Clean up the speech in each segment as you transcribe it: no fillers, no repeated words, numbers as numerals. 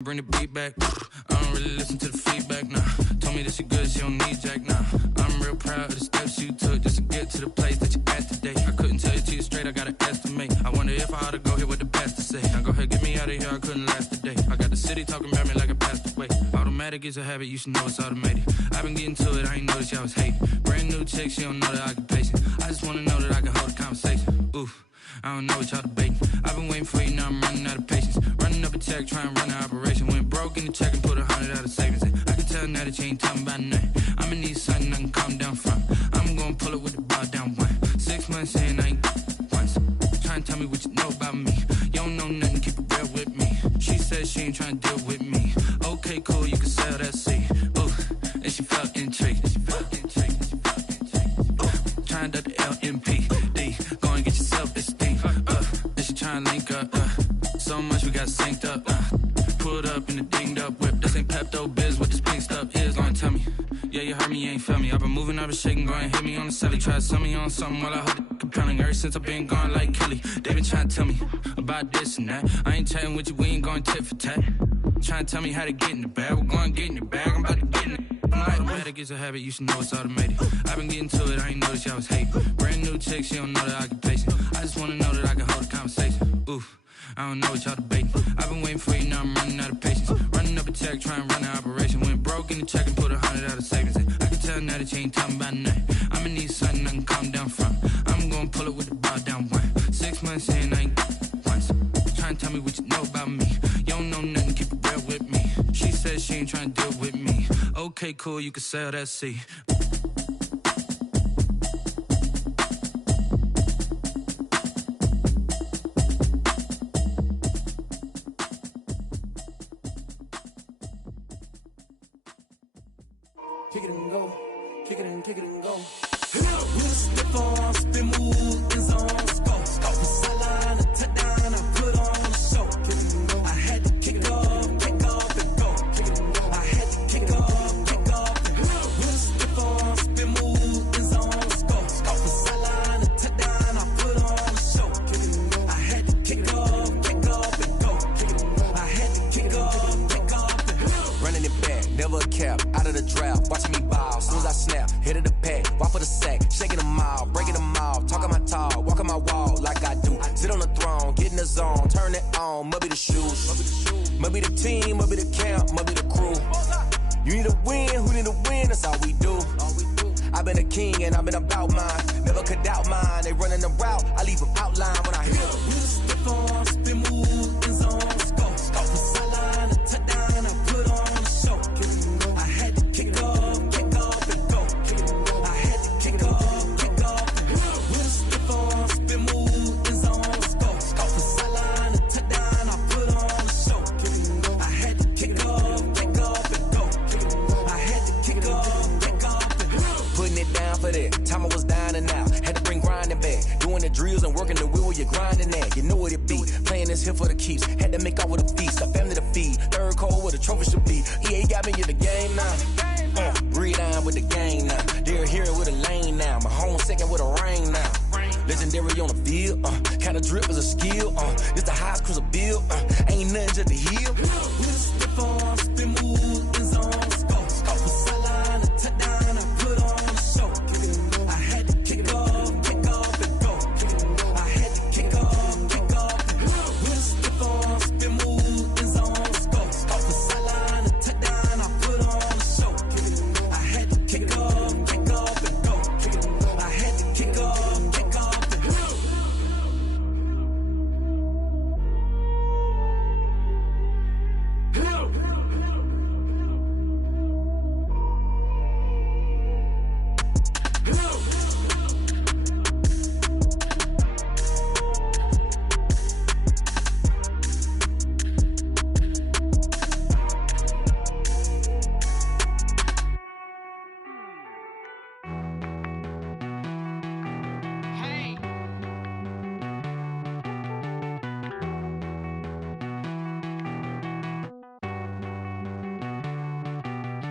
Bring the beat back. I don't really listen to the feedback, nah. Told me that she good, she don't need Jack, nah. I'm real proud of the steps you took just to get to the place that you at today. I couldn't tell you to you straight, I gotta estimate. I wonder if I ought to go here with the best to say. Now go ahead, get me out of here, I couldn't last a day. I got the city talking about me like I passed away. Automatic is a habit, you should know it's automated. I've been getting to it, I ain't noticed y'all was hating. Brand new chick, she don't know the occupation. I just wanna know that I can hold a conversation. Oof. I don't know what y'all debating. I've been waiting for you, now I'm running out of patience. Running up a check, trying to run an operation. Went broke in the check and put 100 out of savings in. I can tell now that you ain't talking about nothing. I'ma need something I can calm down from. I'm gonna pull it with the bar down one. 6 months in, I ain't once. Trying to tell me what you know about me. You don't know nothing, keep it real with me. She said she ain't trying to deal with me. Okay, cool, you can sell that seed. Ooh, and she felt intrigued. Trying to the LMP. Go and get yourself esteem. And she trying to link up. So much we got synced up. Pulled up in a dinged up whip. This ain't Pepto-Biz, what this pink stuff is. Long tell me. Yeah, you heard me, you ain't felt me. I've been moving, I've been shaking, go and hit me on the celly. Try to sell me on something while I hold it compelling. Ever since I've been gone like Kelly, they been trying to tell me about this and that. I ain't chatting with you, we ain't going tit for tat. Trying to tell me how to get in the bag. We're going to get in the bag, I'm about to get in it. Automatic is a habit, you should know it's automated. I've been getting to it, I ain't noticed y'all was hating. Brand new chick, she don't know the occupation. I just wanna know that I can hold a conversation. Oof, I don't know what y'all debating. I've been waiting for you, now I'm running out of patience. Running up a check, trying to run an operation. Went broke in the check and put 100 out of savings in. I can tell now that you ain't talking about nothing. I'ma need something I can calm down from. I'm gonna pull it with the bar down one. 6 months in, I ain't once. Trying to tell me what you know about me. You don't know nothing, keep it real with me. She said she ain't trying to deal with me. Okay, cool, you can sell that seed. Kick it and go, kick it and go. With a stiff on, spin move, in zone, scope. From sideline to touchdown, I put on a show. Kick it and go. I had to kick off and go. Kick it and go. I had to kick off and go. With a stiff on, spin move, in zone, scope. From sideline to touchdown, I put on a show. Kick it and go. I had to kick off and go. Kick it and go. I had to kick off and go. Running it back, never a cap, out of the draft, watching me ball. Soon as I snap, hit of the pack, walk for the sack, shaking them all, breaking them all, talking my talk, walking my wall like I do. Sit on the throne, get in the zone, turn it on, must be the shoes, must be the team, must be the camp, must be the crew. You need a win, who need a win, that's all we do. I've been a king and I've been about mine, never could doubt mine. They running the route, I leave them outline when I hit them. We just step on, spin move, in zone, scope from sideline to touchdown, I put on a show. I had to kick off and go. I had to kick off and go. With a step on, spin move, in zone, scope from sideline to touchdown, I put on a show. I had to kick off and go. I had to kick off and go. Putting it down for that, time I was down and out. Had to bring grinding back, doing the drills and working the wheel where you're grinding at. You know what it be, playing this here for the keeps. Had to make out with a feast, a family to feed. Third cold where the trophy should be. EA got me in the game now. Breathe on with the game now. They're here with a lane now. My home second with a rain now. Legendary on the field, kinda drip as a skill. This the highest cruiser bill, ain't nothing just to heal. We just step on, spin move, in zone, scope from sideline to touchdown, I put on a show. I had to kick off and go. I had to kick off and go. We just step on, spin move, in zone, scope from sideline to touchdown, I put on a show. I had to kick off and go. I had to kick off and go.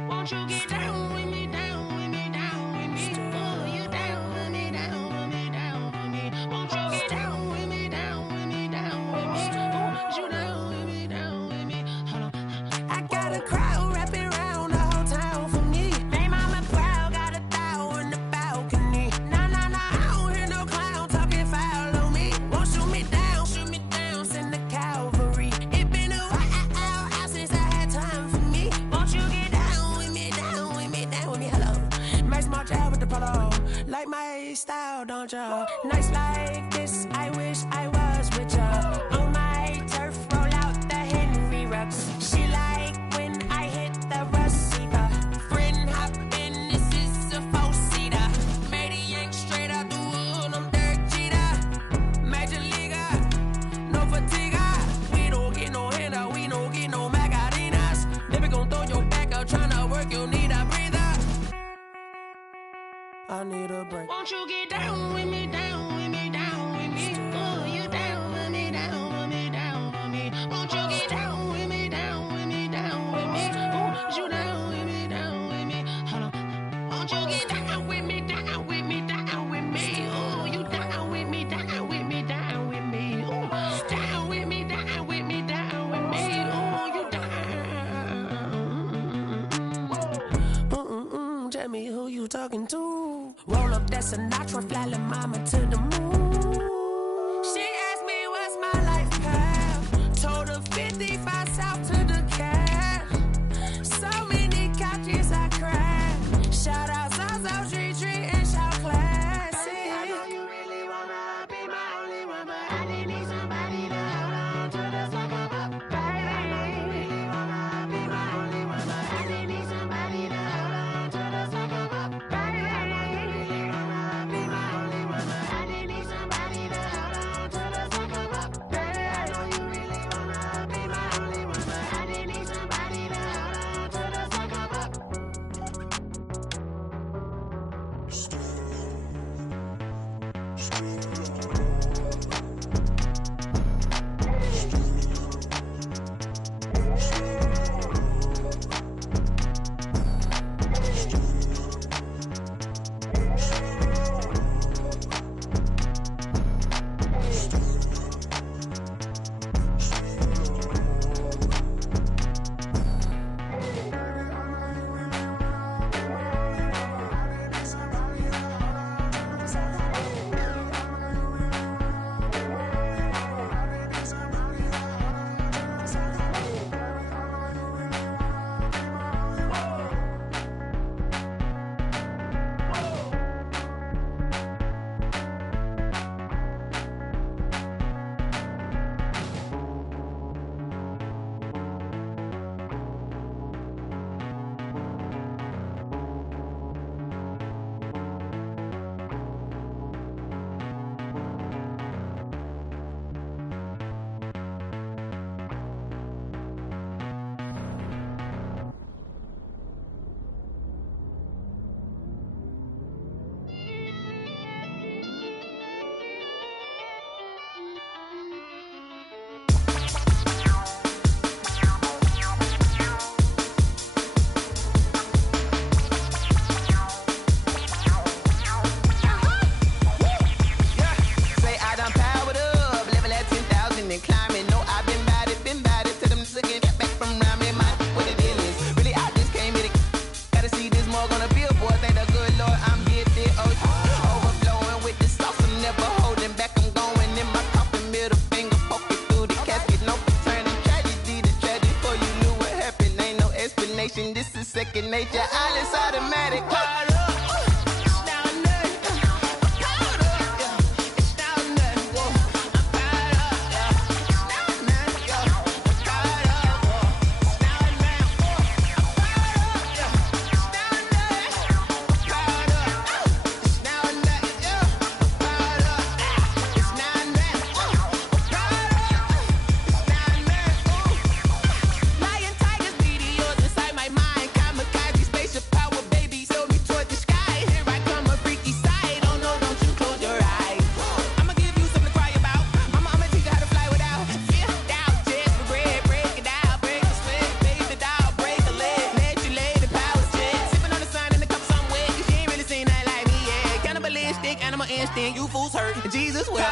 Won't you get down with me, down with me, down with me? Oh, you down with me, down with me, down with me. Won't you get down with me, down with me, down with me? Oh, you down with me, down with me? Hold on. got a crowd wrapping around the whole town for me. They mama proud, got a thou in the balcony. Nah, nah, nah, I don't hear no clown talking foul on me. Won't shoot me down, send the cavalry. It been a while since I had time for me. Won't you get down with me, down with me, down with me, hello. Max March out with the polo. Like my style, don't ya? Nights like this, I wish I was with ya. On my turf, roll out the Henry Rux. She like when I hit the receiver. Friend hop in, this is a four-seater. Made a yank straight out the wood, I'm Derek Jeter. Major leaguer, no fatigue. We don't get no handout, we don't get no Macarinas. Never gon' throw your back out, tryna work, you need a breather. I need a break. Won't you get down with me, down with me, down with me? Ooh, you down with me, down with me, down with me. Won't you get down with me, down with me, down with me? Ooh, you down with me, down with me. Hold on. Won't you get down with me, down with me, down with me? Ooh, you down with me, down with me, down with me. Ooh, down with me, down with me, down with me. Ooh, you down. Tell me who you talking to. Roll up that Sinatra, fly la mama to the moon. She asked me what's my life path. Told her 55 south to the cash. So many couches I cracked. Shout out Zazo, Tree, and shout classy. I know you really wanna be my only one, but I didn't need somebody to hold on to the second up. Baby, I know you really wanna be my only one, but I didn't need somebody to hold on to the second up. Baby, I know you really wanna be my only one, but I didn't need somebody to hold on to the second up. Baby, I know you really wanna be my only one, but I didn't need somebody to hold on to the second up. This is second nature, all is automatic. Instinct, you fools hurt. Jesus wept.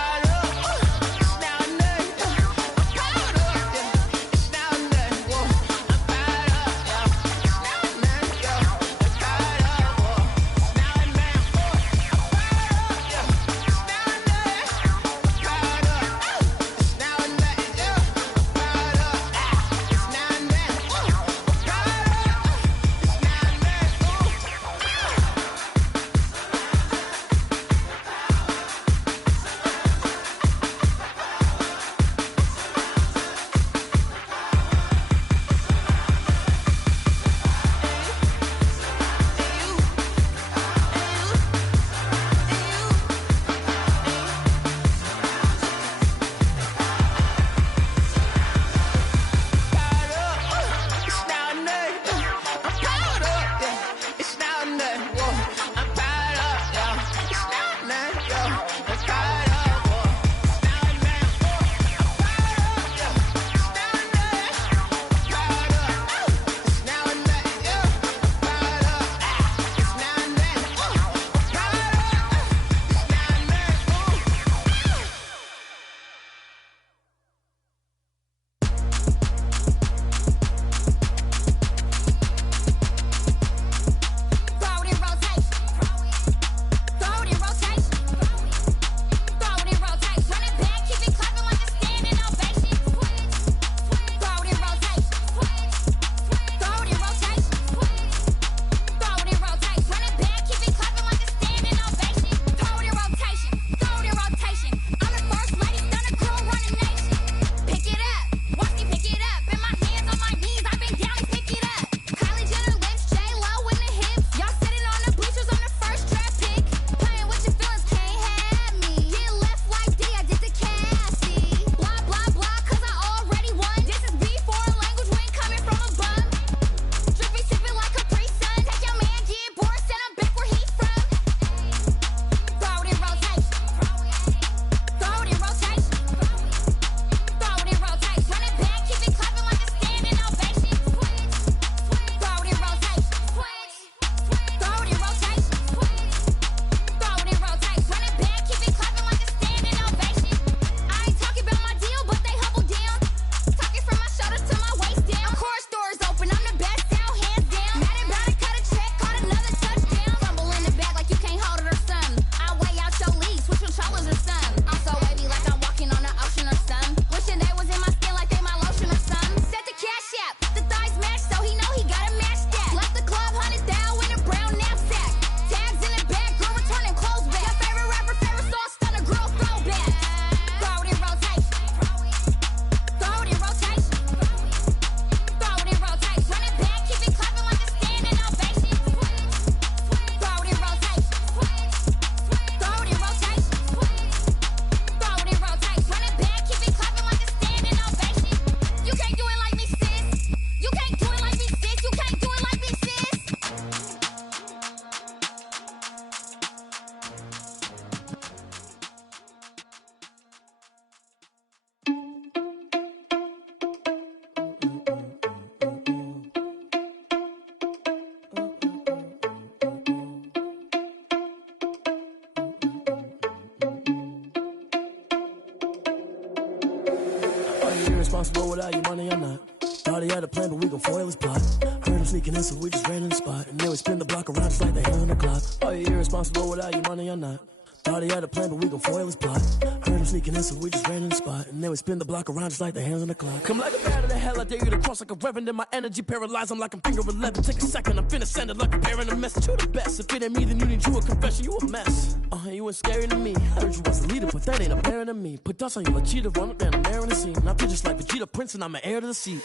irresponsible without your money or not. Thought he had a plan, but we gon' foil his plot. Heard him sneaking in, so we just ran in the spot. And then we spin the block around just like the hell on the clock. Are you irresponsible without your money or not? Thought he had a plan, but we gon' foil his plot. Heard him sneaking in, so we just ran in the spot. And then we spin the block around just like the hands on the clock. Come like a bat of the hell, I dare you to cross like a reverend. And my energy paralyzed, I'm like I'm finger 11. Take a second, I'm finna send it like a parent a message. You the best, if it ain't me, then you need you a confession. You a mess, you ain't scary to me. Heard you was a leader, but that ain't apparent to me. Put dust on you like cheetah, run up down the air in the scene. I feel just like Vegeta Prince and I'm an heir to the seat.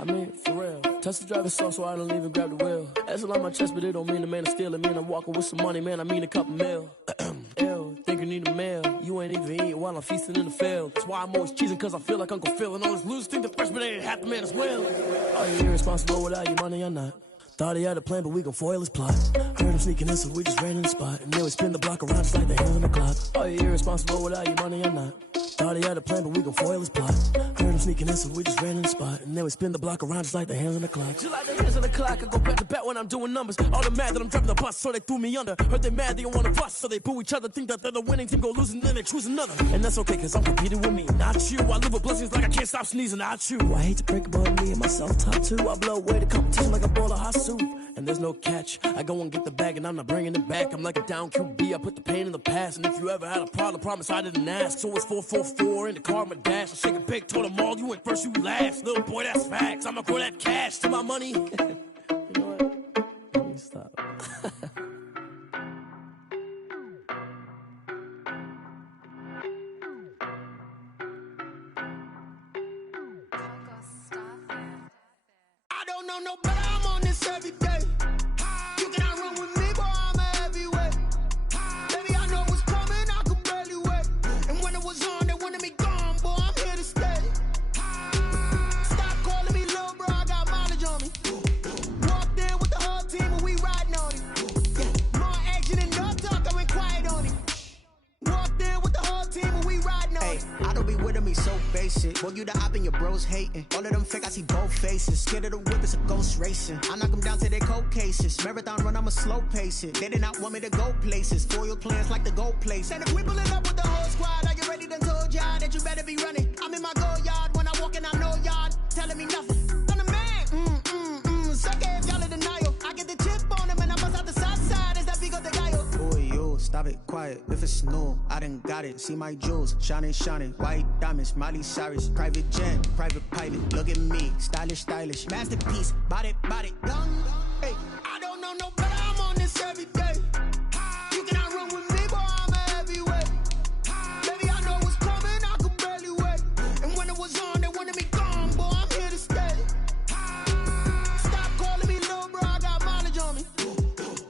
I mean, for real. Touch the driver's soft so I don't even grab the wheel. That's on my chest, but it don't mean the man is stealing. Mean I'm walking with some money, man, I mean a couple mil. Ew, think you need a meal. You ain't even eating while I'm feasting in the field. That's why I'm always cheesing, cause I feel like Uncle Phil. And all this losers think the freshman ain't half the man as well. Are you irresponsible without your money or not? Thought he had a plan, but we gon' foil his plot. Heard him sneaking in, so we just ran in the spot. And then we spin the block around just like the hands on the clock. Are you irresponsible without your money or not? Thought he had a plan, but we gon' foil his plot. Heard him sneaking in, so we just ran in the spot. And then we spin the block around just like the hands on the clock. Just like the hands on the clock, I go back to back when I'm doing numbers. All the mad that I'm driving the bus, so they threw me under. Heard they mad, they don't wanna bust, so they boo each other. Think that they're the winning team, go losing, then they choose another. And that's okay, cause I'm competing with me, not you. I live with blessings like I can't stop sneezing, not you. I hate to break it, but me and myself top two. I blow away the competition like a bowl of hot soup. And there's no catch, I go and get the bag and I'm not bringing it back. I'm like a down QB, I put the pain in the past. And if you ever had a problem, promise I didn't ask. So it's 444 in the car, my dash. I shake a big, told them all, you went first, you last. Little boy, that's facts, I'ma grow that cash to my money. You know what? Let me stop. I don't know no better, I'm on this every day. You cannot run with me, boy, I'm a heavyweight. Baby, I know what's coming, I could barely wait. And when it was on, they wanted me gone, boy, I'm here to stay. Stop calling me little bro, I got mileage on me. Walked in with the whole team and we riding on it. More action and no talk, I went quiet on it. Walked in with the whole team and we riding on it. I don't be with me so basic. Boy, you the op and your bros hating. All of them fake, I see both faces. Scared of the whip, it's a ghost racing. I knock them down to their cold cases. Marathon run, I'ma slow pace it. They did not want me to go places. Foil plans like the go place. And if we pulling up with the whole squad, are you ready? Done told y'all that you better be running. I'm in my go yard. When I walk in, I know y'all telling me nothing. I'm the man. Suck it if y'all in denial. I get the chip on him and I bust out the south side. Is that Vigo de Gallo? Boy, yo, stop it, quiet. If it's new, I done got it. See my jewels, shining, shining. White diamonds, Miley Cyrus. Private jet, private pilot. Look at me, stylish, stylish. Masterpiece, body, young. Hey, I don't know no better, I'm on this every day. You cannot run with me, boy, I'm a heavyweight. Baby, I know what's coming, I could barely wait. And when it was on, they wanted me gone, boy, I'm here to stay. Stop calling me little bro, I got mileage on me.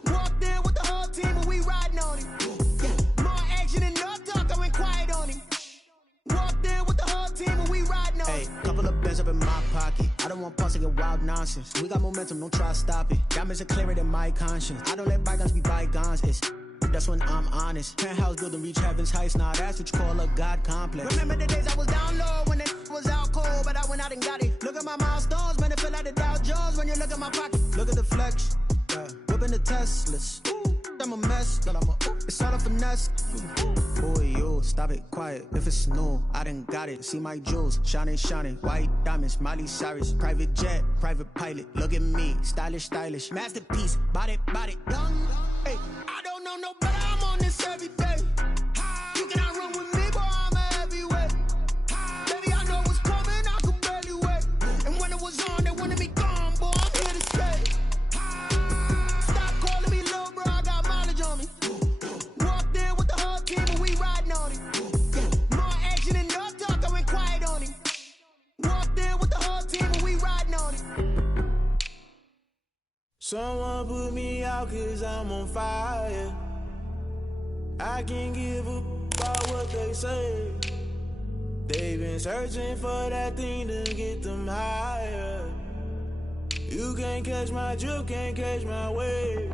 Walked in with the whole team and we riding on it. More action and no talk, I went quiet on it. Walked in with the whole team and we riding on it. Hey, couple of bands up in my pocket. I don't want pause to get wild nonsense. We got momentum, don't try to stop it. Diamonds are clearer than my conscience. I don't let bygones be bygones. It's that's when I'm honest. Penthouse building, reach heaven's heights. Now that's what you call a God complex. Remember the days I was down low when it was out cold, but I went out and got it. Look at my milestones, man, it feel like the Dow Jones when you look at my pocket. Look at the flex, whipping the Teslas. I'm a mess, but it's all a finesse. Boy, yo, stop it, quiet. If it's new, I done got it. See my jewels, shining, shining. White diamonds, Miley Cyrus. Private jet, private pilot. Look at me, stylish, stylish. Masterpiece, body, young. Hey, I don't know no better, I'm on this every day. You cannot run with me, boy, I'm a heavyweight. Baby, I know what's coming, I could barely wait. And when it was on, they wanted me gone, boy, I'm here to stay. Stop calling me little bro, I got mileage on me. Walked in with the whole team and we riding on it. More action and no talk, I went quiet on it. Walked in with the whole team and we riding on it. Someone put me out cause I'm on fire. I can't give a about what they say. They've been searching for that thing to get them higher. You can't catch my drift, can't catch my wave.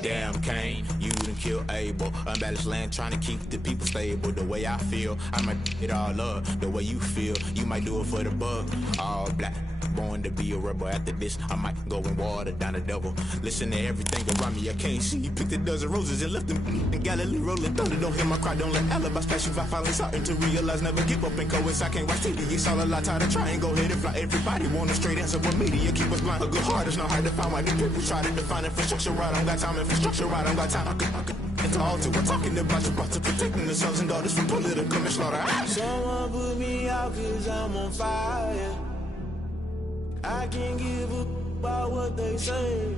Damn Kane, you done kill Abel. Unbalanced land trying to keep the people stable. The way I feel, I might it all up. The way you feel, you might do it for the buck. All black, born to be a rebel. After this, I might go and water down the devil. Listen to everything around me, I can't see. You picked a dozen roses and left them in Galilee rolling thunder. Don't hear my cry, don't let alibis pass you by. Finally starting to realize, never give up and coincide. I can't watch TV, it's all a lot, tired of trying. Go ahead and fly. Everybody want a straight answer, but media keep us blind. A good heart is not hard to find. Why the people try to define infrastructure right? I don't got time, infrastructure right, I don't got time. I could into all to. We're talking about to protecting the sons and daughters from political manslaughter. Someone put me out cause I'm on fire. I can't give up about what they say.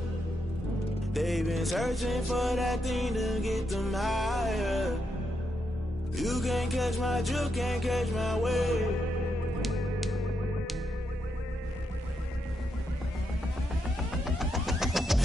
They've been searching for that thing to get them higher. You can't catch my drift, can't catch my wave.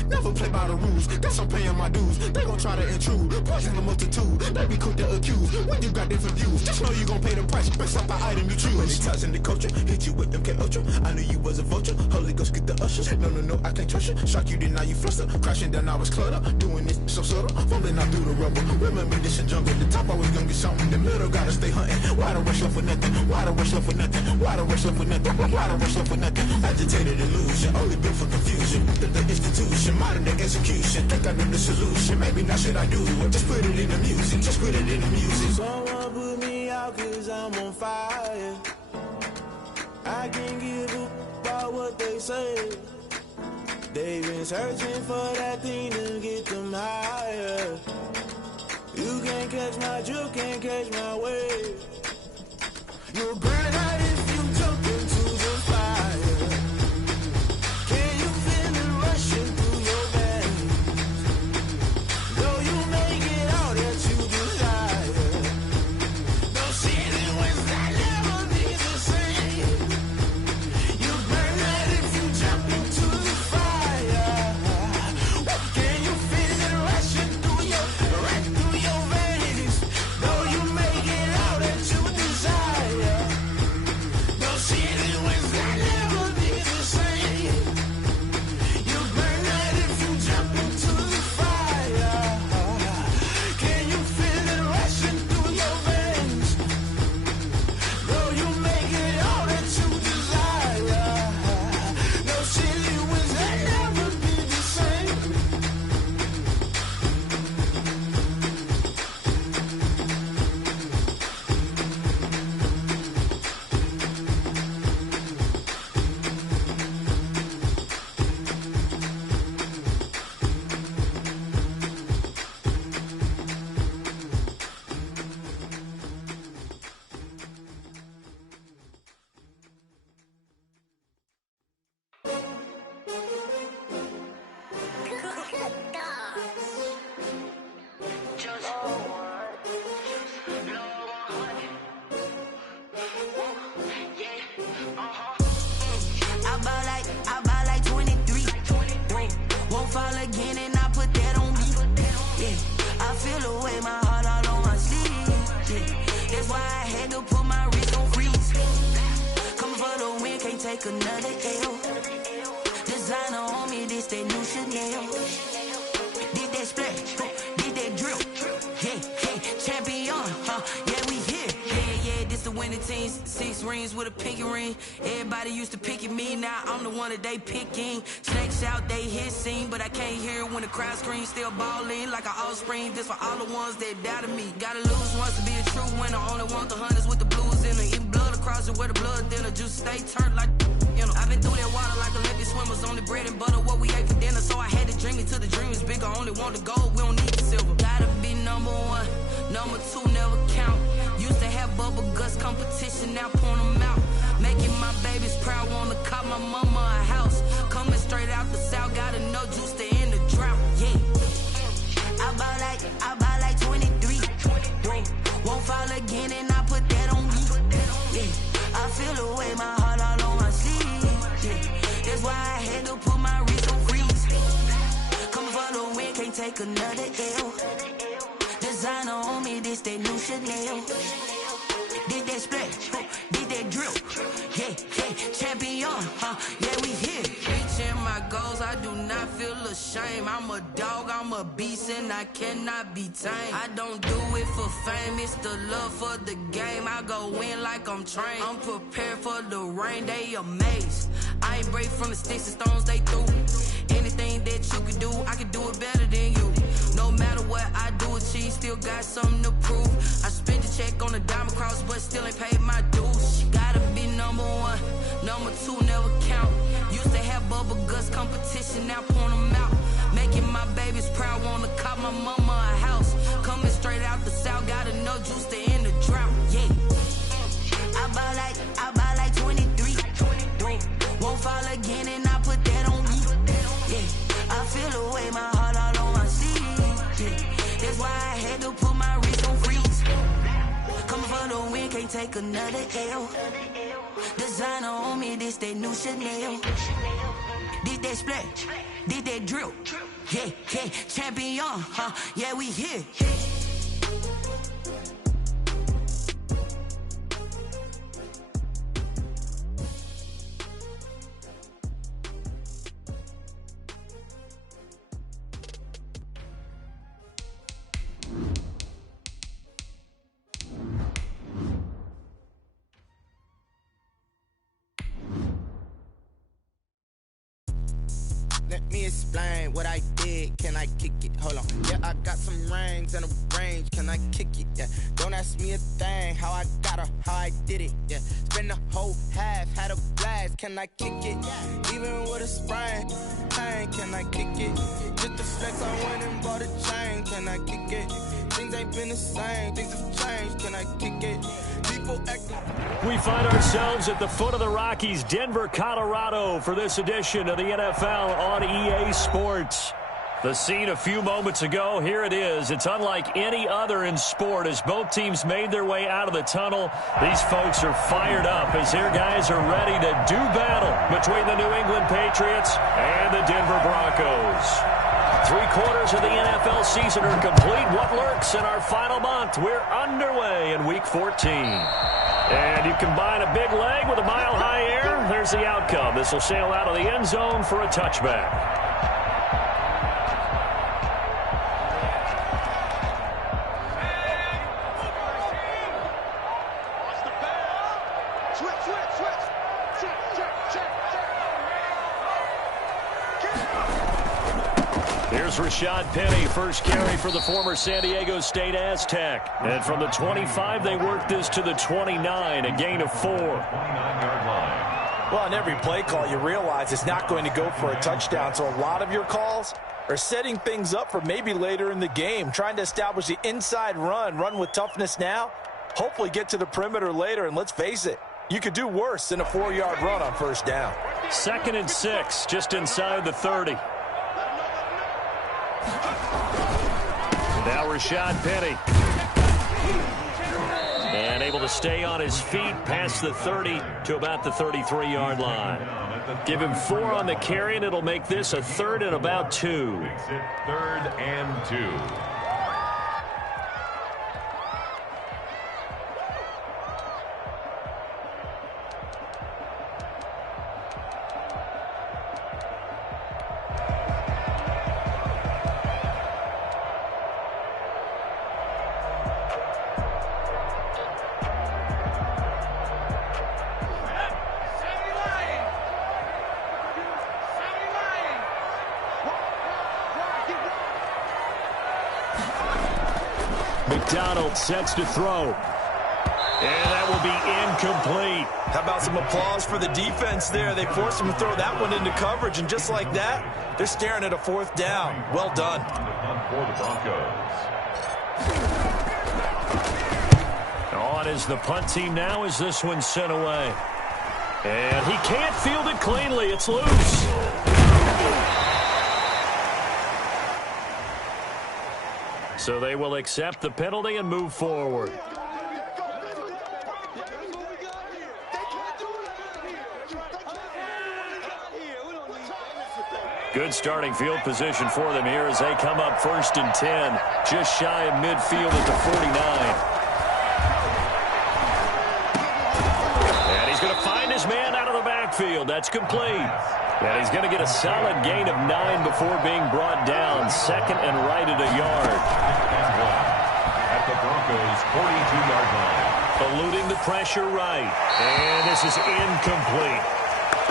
Never play by the rules, guess I'm paying my dues. They gon' try to intrude, poison the multitude. They be quick to accuse, when you got different views. Just know you gon' pay the price, based off the item you choose. When it ties in the culture, hit you with MK Ultra. I knew you was a vulture, Holy Ghost get the ushers. No, I can't trust you. Shock you, then now you fluster. Crashing down, I was cluttered. Doing this so subtle, falling out through the rubble. Remember this a jungle, the top always gonna be something. The middle gotta stay hunting. Why the rush left for nothing? Why the rush left for nothing? Why the rush left for nothing? Why the rush left for nothing? Agitated illusion, only built for confusion. The institution, modern day execution. Think I know the solution. Maybe not should I do it? Just put it in the music. Just put it in the music. Someone put me out cause I'm on fire. I can't give up about what they say. They've been searching for that thing to get them higher. You can't catch my drift, can't catch my wave. You'll burn out if you jump into the fire. Can you feel it rushing through your veins? Though you make it all that you desire. No ceiling wins that never be the same. You burn out if you jump into the fire. Can you feel it rushing through your veins? Though you make it all that you desire. No ceiling wins that never be the same. You burn out if you jump into the fire. Can you feel it rushing through your veins? Though you make it all that you desire. No ceiling wins that never be the same. I ball like 23. Won't fall again and I put that on me. Yeah, I feel away my heart all on my sleeve. Yeah, that's why I had to put my wrist on freeze. Coming for the win, can't take another L. Designer on me, this that new Chanel. Did that splash, did that drill. Hey, champion, yeah, we here. Yeah, this the winning team. 6 rings with a pinky ring. Everybody used to pick at me, now I'm the one that they picking. Snakes out, they hit scene, but I can't hear it when the crowd screams. Still ballin' like an offspring. This for all the ones that doubted me. Gotta lose once to be a true winner. Only want the hunters with the blues in it. Eating blood across it where the blood dinner. Juice stay turned like, you know. I've been through that water like Olympic swimmers. Only bread and butter, what we ate for dinner. So I had to dream it till the dream is bigger. Only want the gold, we don't need the silver. Gotta be number 1, number 2 never count. Used to have bubble guts competition, now point them out. Making my babies proud, wanna cop my mama a house. Coming straight out the south, gotta know juice to end the drought. Yeah, I ball like 23. Won't fall again and I put that on me. Yeah, I feel away my heart all on my sleeve. Yeah, that's why I had to put my wrist on freeze. Coming for the win, can't take another L. Designer on me, this that new Chanel. Did that splash, did that drill. Yeah, champion, yeah, we here. Reaching my goals, I do not feel a shame. I'm a dog, I'm a beast, and I cannot be tamed. I don't do it for fame, it's the love for the game. I go in like I'm trained. I'm prepared for the rain, they amazed. I ain't break from the sticks and stones they threw. Anything that you could do, I could do it better than you. No matter what I do, achieve, still got something to prove. I spent the check on the diamond cross, but still ain't paid my dues. She gotta be number one, number two never count. Used to have bubble guts competition, now point them out. Making my babies proud, wanna cop my mama a house. Coming straight out the south, got enough juice to end the drought. Yeah, I buy like 23. Won't fall again, and I put that on me. Yeah, I feel away, my heart all on my sleeve. Yeah, that's why I had to put my wrist on freeze. Coming for the win, can't take another L. Designer on me, this that new Chanel. This that splash, this that drill. Yeah, yeah, champion, huh? Yeah, we here. Let me explain what I did. Can I kick it? Hold on. Yeah, I got some rings and a range. Can I kick it? Yeah. Don't ask me a thing. How I got her, how I did it. Yeah. Spend the whole half, had a blast. Can I kick it? Even with a sprain, pain. Can I kick it? Just the flex, I went and bought a chain. Can I kick it? Things ain't been the same. Things have changed. Can I kick it? People acting. We find ourselves at the foot of the Rockies, Denver, Colorado, for this edition of the NFL on EA Sports. The scene a few moments ago, here it is. It's unlike any other in sport as both teams made their way out of the tunnel. These folks are fired up as their guys are ready to do battle between the New England Patriots and the Denver Broncos. 3/4 of the NFL season are complete. What lurks in our final month? We're underway in Week 14. And you combine a big leg with a mile-high air, there's the outcome. This will sail out of the end zone for a touchback. Here's Rashad Penny, first carry for the former San Diego State Aztec. And from the 25, they work this to the 29, a gain of 4. Well, on every play call, you realize it's not going to go for a touchdown. So a lot of your calls are setting things up for maybe later in the game, trying to establish the inside run with toughness now, hopefully get to the perimeter later. And let's face it, you could do worse than a 4-yard run on first down. 2nd and 6, just inside the 30. Now Rashad Penny. And able to stay on his feet past the 30 to about the 33-yard line. Give him 4 on the carry, and it'll make this a 3rd and about 2. Makes it 3rd and 2. McDonald sets to throw. And that will be incomplete. How about some applause for the defense there? They forced him to throw that one into coverage, and just like that, they're staring at a 4th down. Well done. For the Broncos. On is the punt team now as this one's sent away. And he can't field it cleanly. It's loose. So they will accept the penalty and move forward. Good starting field position for them here as they come up 1st and 10. Just shy of midfield at the 49. And he's going to find his man out of the backfield. midfield. That's complete. And he's going to get a solid gain of 9 before being brought down. Second and right at a yard. At the Broncos' 42-yard line. Eluding the pressure right. And this is incomplete.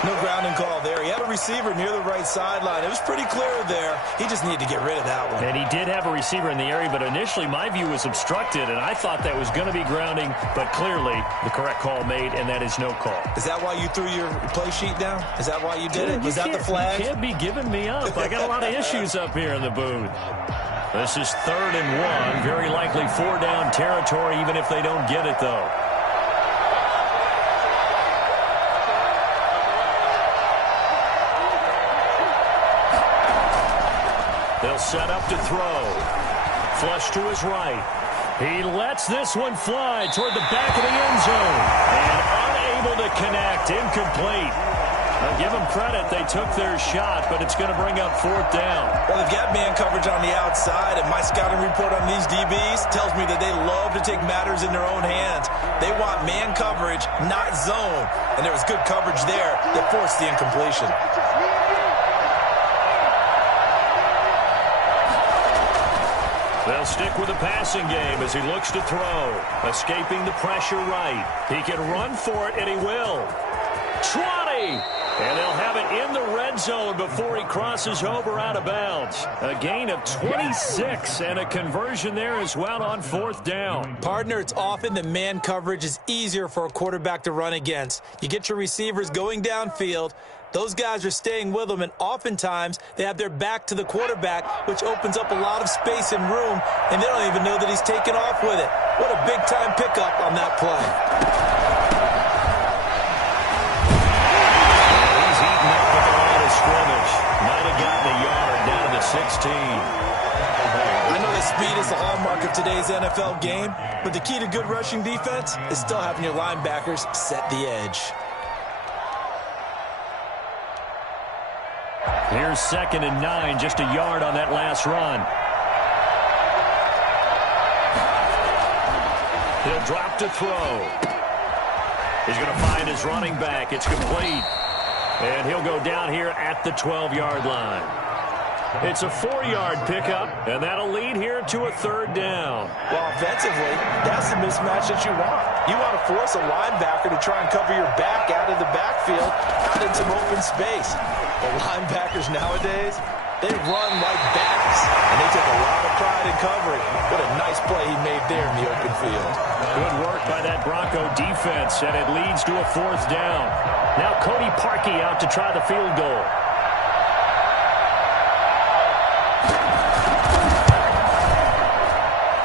No grounding call there. He had a receiver near the right sideline. It was pretty clear there. He just needed to get rid of that one. And he did have a receiver in the area, but initially my view was obstructed, and I thought that was going to be grounding, but clearly the correct call made, and that is no call. Is that why you threw your play sheet down? Is that why you did it? Was that the flag? You can't be giving me up. I got a lot of issues up here in the booth. This is 3rd and 1. Very likely 4-down territory, even if they don't get it, though. They'll set up to throw. Flush to his right. He lets this one fly toward the back of the end zone. And unable to connect. Incomplete. I'll give them credit. They took their shot, but it's going to bring up 4th down. Well, they've got man coverage on the outside, and my scouting report on these DBs tells me that they love to take matters in their own hands. They want man coverage, not zone. And there was good coverage there that forced the incompletion. They'll stick with the passing game as he looks to throw. Escaping the pressure right. He can run for it, and he will. 20! And they'll have it in the red zone before he crosses over out of bounds. A gain of 26 and a conversion there as well on 4th down. Partner, it's often that man coverage is easier for a quarterback to run against. You get your receivers going downfield. Those guys are staying with them, and oftentimes they have their back to the quarterback, which opens up a lot of space and room, and they don't even know that he's taken off with it. What a big-time pickup on that play. He's eating up with the line of scrimmage. Might have gotten a yard down to the 16. I know that speed is the hallmark of today's NFL game, but the key to good rushing defense is still having your linebackers set the edge. Here's 2nd and 9, just a yard on that last run. He'll drop to throw. He's going to find his running back. It's complete. And he'll go down here at the 12-yard line. It's a 4-yard pickup, and that'll lead here to a 3rd down. Well, offensively, that's the mismatch that you want. You want to force a linebacker to try and cover your back out of the backfield, out in some open space. The linebackers nowadays, they run like backs, and they take a lot of pride in covering. What a nice play he made there in the open field. Good work by that Bronco defense, and it leads to a 4th down. Now Cody Parkey out to try the field goal.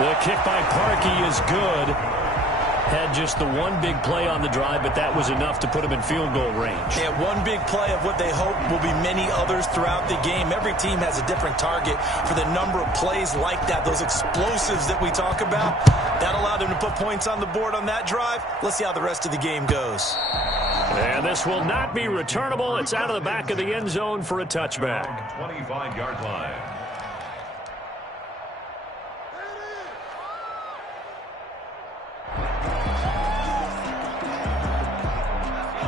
The kick by Parkey is good. Had just the one big play on the drive, but that was enough to put him in field goal range. Yeah, one big play of what they hope will be many others throughout the game. Every team has a different target for the number of plays like that, those explosives that we talk about. That allowed them to put points on the board on that drive. Let's see how the rest of the game goes. And this will not be returnable. It's out of the back of the end zone for a touchback. 25-yard line.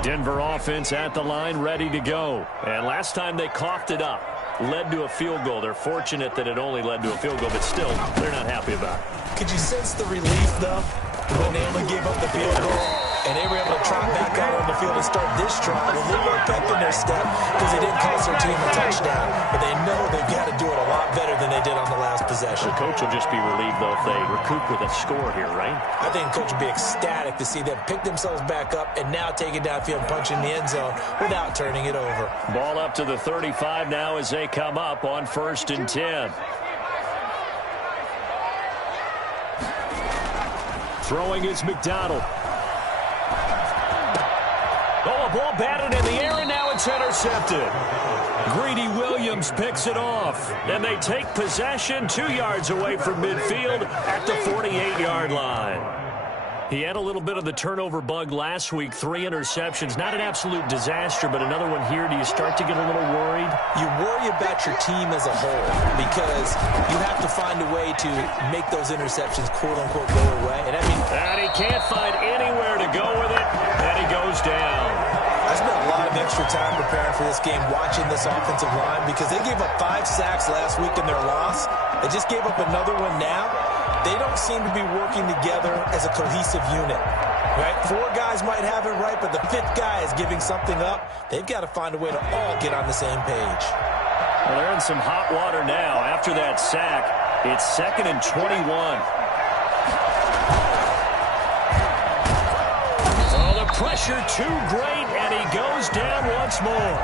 Denver offense at the line, ready to go. And last time they coughed it up, led to a field goal. They're fortunate that it only led to a field goal, but still, they're not happy about it. Could you sense the relief, though, when they only gave up the field goal? And they were able to trot back out on the field and start this drive with a little more pep in their step because they didn't cost their team a touchdown. But they know they've got to do it a lot better than they did on the last possession. The coach will just be relieved, though, if they recoup with a score here, right? I think the coach will be ecstatic to see them pick themselves back up and now take it downfield and punch in the end zone without turning it over. Ball up to the 35 now as they come up on 1st and 10. Throwing is McDonald. Oh, a ball batted in the air, and now it's intercepted. Greedy Williams picks it off, and they take possession 2 yards away from midfield at the 48-yard line. He had a little bit of the turnover bug last week, 3 interceptions. Not an absolute disaster, but another one here. Do you start to get a little worried? You worry about your team as a whole because you have to find a way to make those interceptions, quote-unquote, go away. And he can't find anywhere to go with it, and he goes down. I spent a lot of extra time preparing for this game, watching this offensive line, because they gave up 5 sacks last week in their loss. They just gave up another one now. They don't seem to be working together as a cohesive unit. Right? 4 guys might have it right, but the 5th guy is giving something up. They've got to find a way to all get on the same page. Well, they're in some hot water now. After that sack, it's 2nd and 21. Oh, the pressure too great, and he goes down once more.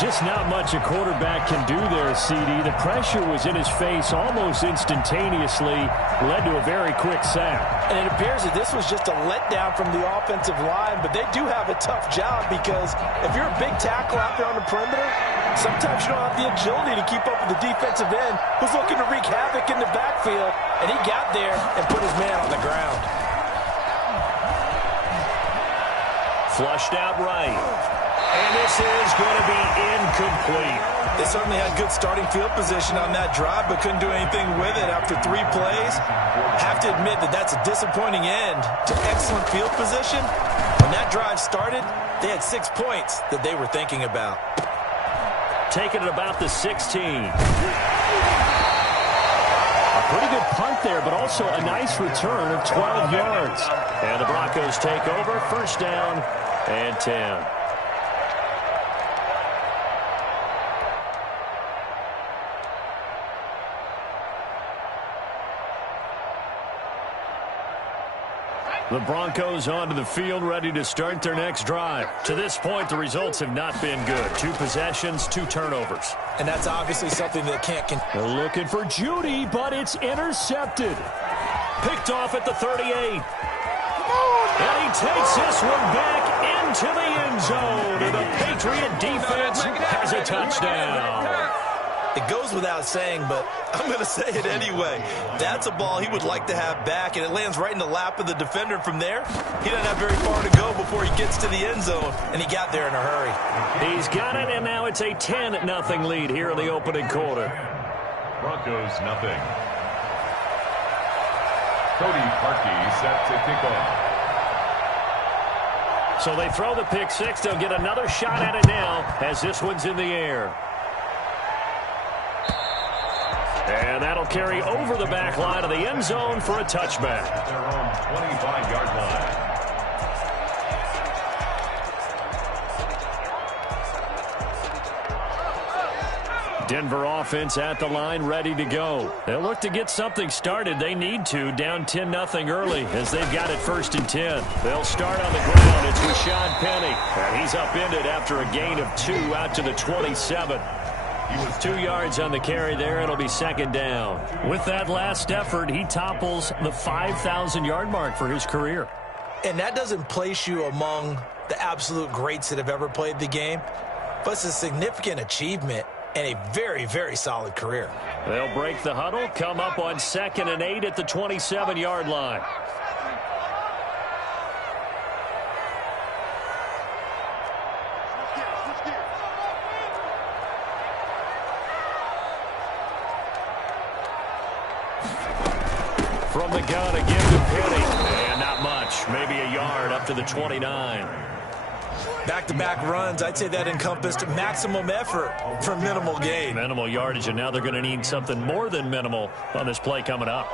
Just not much a quarterback can do there, CD. The pressure was in his face almost instantaneously, led to a very quick sack. And it appears that this was just a letdown from the offensive line, but they do have a tough job because if you're a big tackle out there on the perimeter, sometimes you don't have the agility to keep up with the defensive end who's looking to wreak havoc in the backfield, and he got there and put his man on the ground. Flushed out right. And this is going to be incomplete. They certainly had good starting field position on that drive, but couldn't do anything with it after 3 plays. Have to admit that that's a disappointing end to excellent field position. When that drive started, they had 6 points that they were thinking about. Taking it about the 16. A pretty good punt there, but also a nice return of 12 yards. And the Broncos take over, 1st down and 10. The Broncos onto the field, ready to start their next drive. To this point, the results have not been good. 2 possessions, 2 turnovers. And that's obviously something that can't continue. They're looking for Judy, but it's intercepted. Picked off at the 38. And he takes this one back into the end zone. And the Patriot defense has a touchdown. It goes without saying, but I'm going to say it anyway. That's a ball he would like to have back, and it lands right in the lap of the defender. From there, he doesn't have very far to go before he gets to the end zone, and he got there in a hurry. He's got it, and now it's a 10-0 lead here in the opening quarter. Broncos nothing. Cody Parkey set to kick off. So they throw the pick 6. They'll get another shot at it now as this one's in the air. And that'll carry over the back line of the end zone for a touchback. Their own 25-yard line. Denver offense at the line, ready to go. They'll look to get something started. They need to, down 10-0 early as they've got it 1st and 10. They'll start on the ground. It's Rashad Penny. And he's upended after a gain of 2 out to the 27. He was 2 yards on the carry there. It'll be 2nd down. With that last effort, he topples the 5,000-yard mark for his career. And that doesn't place you among the absolute greats that have ever played the game, but it's a significant achievement and a very, very solid career. They'll break the huddle, come up on 2nd and 8 at the 27-yard line. From the gun again to Penny. And not much. Maybe a yard up to the 29. Back-to-back runs, I'd say that encompassed maximum effort for minimal gain. Minimal yardage, and now they're going to need something more than minimal on this play coming up.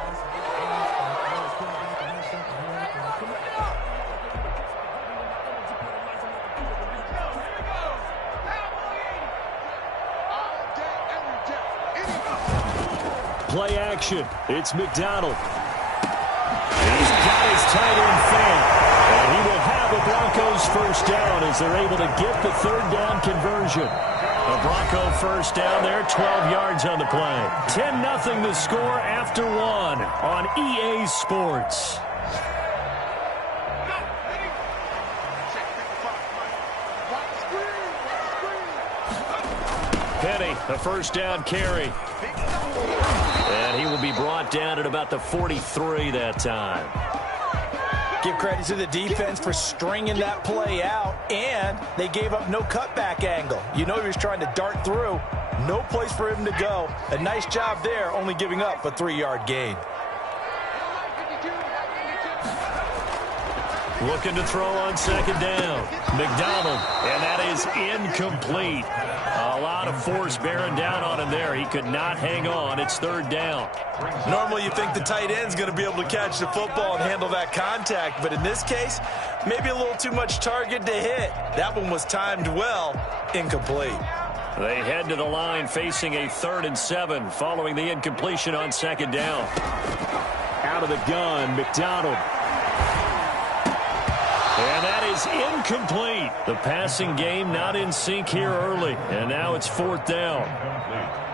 Play action. It's McDonald. He's got his tight end fan. And he will have a Broncos 1st down as they're able to get the 3rd down conversion. A Bronco 1st down there, 12 yards on the play. 10-0 the score after 1 on EA Sports. Penny, a 1st down carry. And he will be brought down at about the 43 that time. Give credit to the defense for stringing that play out, and they gave up no cutback angle. You know he was trying to dart through. No place for him to go. A nice job there, only giving up a 3-yard gain. Looking to throw on second down. McDonald, and that is incomplete. A lot of force bearing down on him there. He could not hang on. It's third down. Normally you think the tight end's going to be able to catch the football and handle that contact, but in this case, maybe a little too much target to hit. That one was timed well, incomplete. They head to the line facing a 3rd and 7 following the incompletion on second down. Out of the gun, McDonald. And that is incomplete. The passing game not in sync here early. And now it's 4th down.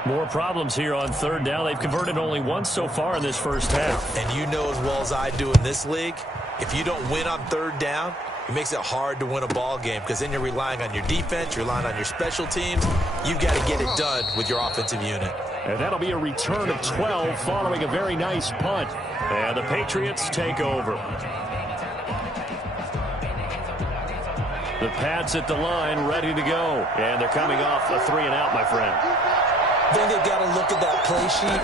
More problems here on 3rd down. They've converted only once so far in this first half. And you know as well as I do in this league, if you don't win on 3rd down, it makes it hard to win a ball game because then you're relying on your defense, you're relying on your special teams. You've got to get it done with your offensive unit. And that'll be a return of 12 following a very nice punt. And the Patriots take over. The Pats at the line, ready to go. And they're coming off a 3-and-out, my friend. I think they've got to look at that play sheet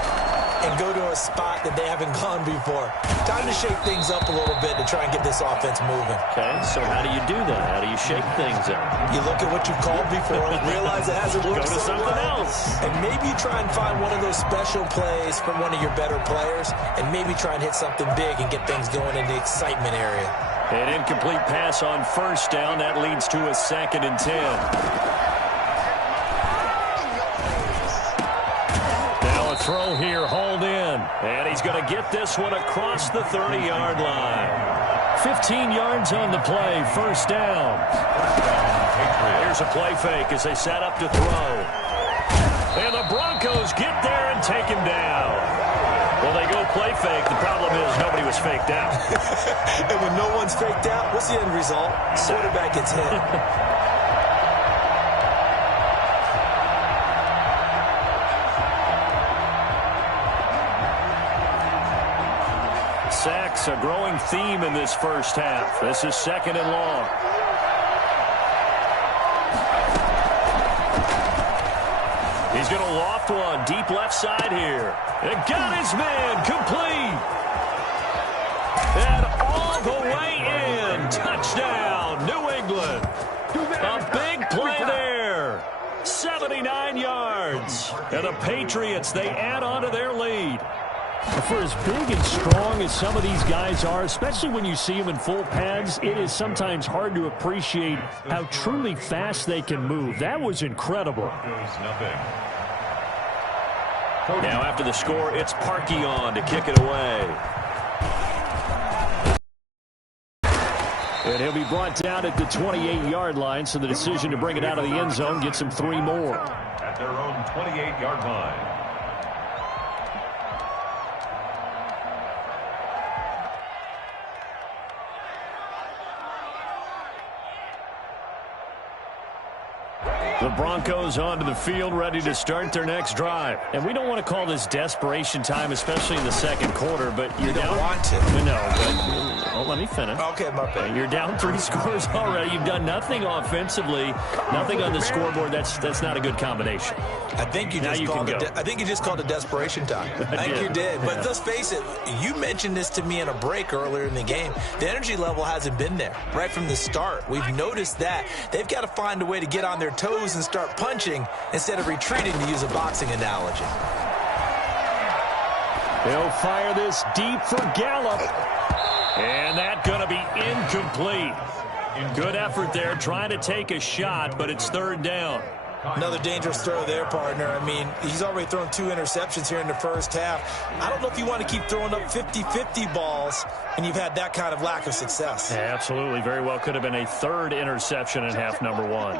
and go to a spot that they haven't gone before. Time to shake things up a little bit to try and get this offense moving. Okay, so how do you do that? How do you shake things up? You look at what you've called before, realize it hasn't worked Go to something else. And maybe you try and find one of those special plays from one of your better players, and maybe try and hit something big and get things going in the excitement area. An incomplete pass on first down. That leads to a 2nd and 10. Now a throw here, hauled in. And he's going to get this one across the 30-yard line. 15 yards on the play, first down. Here's a play fake as they set up to throw. And the Broncos get there and take him down. Well, they go play fake. The problem is nobody was faked out. And when no one's faked out, what's the end result? Quarterback gets hit. Sacks, a growing theme in this first half. This is 2nd and long. He's going to loft one deep left side here. And got his man complete. And all the way in. Touchdown, New England. A big play there. 79 yards. And the Patriots, they add on to their lead. For as big and strong as some of these guys are, especially when you see them in full pads, it is sometimes hard to appreciate how truly fast they can move. That was incredible. Now after the score, it's Parkey on to kick it away. And he'll be brought down at the 28-yard line, so the decision to bring it out of the end zone gets him 3 more. At their own 28-yard line. The Broncos onto the field, ready to start their next drive. And we don't want to call this desperation time, especially in the second quarter, but you're down. You don't want to. No, but let me finish. Okay, my bad. You're down 3 scores already. You've done nothing offensively, nothing on the scoreboard. That's not a good combination. I think you just called it. I think you just called it desperation time. I think you did. But let's face it. You mentioned this to me in a break earlier in the game. The energy level hasn't been there right from the start. We've noticed that they've got to find a way to get on their toes and start punching instead of retreating, to use a boxing analogy. They'll fire this deep for Gallup. And that's going to be incomplete. Good effort there, trying to take a shot, but it's 3rd down. Another dangerous throw there, partner. I mean, he's already thrown 2 interceptions here in the first half. I don't know if you want to keep throwing up 50-50 balls, and you've had that kind of lack of success. Yeah, absolutely. Very well could have been a 3rd interception in half number 1.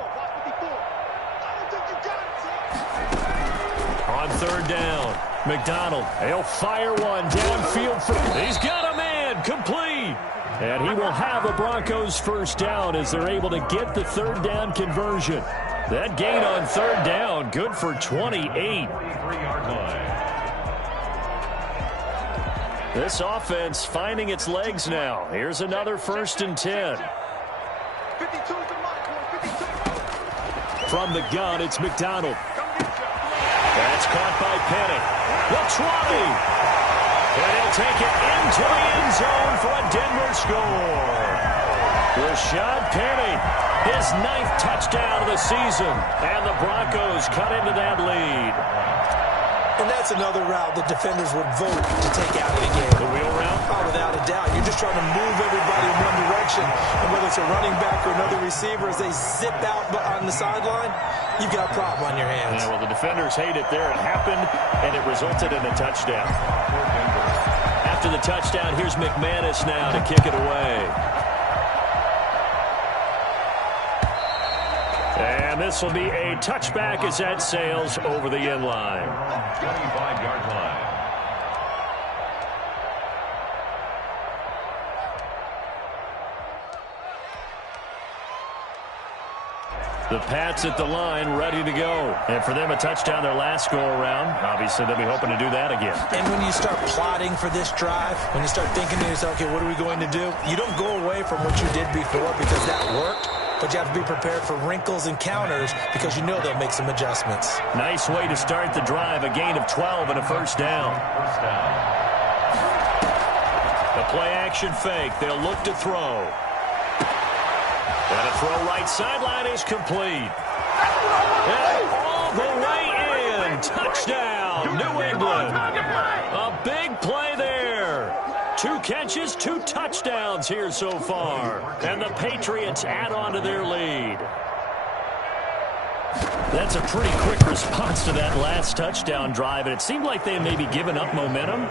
On 3rd down, McDonald, he'll fire one downfield for, he's got a man, complete. And he will have the Broncos first down as they're able to get the 3rd down conversion. That gain on 3rd down, good for 28. This offense finding its legs now. Here's another 1st and 10. From the gun, it's McDonald. That's caught by Penny. The 20. And he'll take it into the end zone for a Denver score. Rashad Penny, his 9th touchdown of the season. And the Broncos cut into that lead. And that's another route that defenders would vote to take out of the game. The wheel route? Oh, without a doubt. You're just trying to move everybody in one direction. And whether it's a running back or another receiver, as they zip out on the sideline, you've got a problem on your hands. Yeah, well, the defenders hate it there. It happened, and it resulted in a touchdown. After the touchdown, here's McManus now to kick it away. And this will be a touchback as that sails over the end line. 25-yard line. The Pats at the line, ready to go. And for them, a touchdown their last go-around. Obviously, they'll be hoping to do that again. And when you start plotting for this drive, when you start thinking to yourself, okay, what are we going to do? You don't go away from what you did before because that worked. But you have to be prepared for wrinkles and counters because you know they'll make some adjustments. Nice way to start the drive. A gain of 12 and a first down. The play-action fake. They'll look to throw. And a throw right sideline is complete. And all the way in. Touchdown, New England. A big play there. 2 catches, 2 touchdowns here so far. And the Patriots add on to their lead. That's a pretty quick response to that last touchdown drive. And it seemed like they had maybe given up momentum.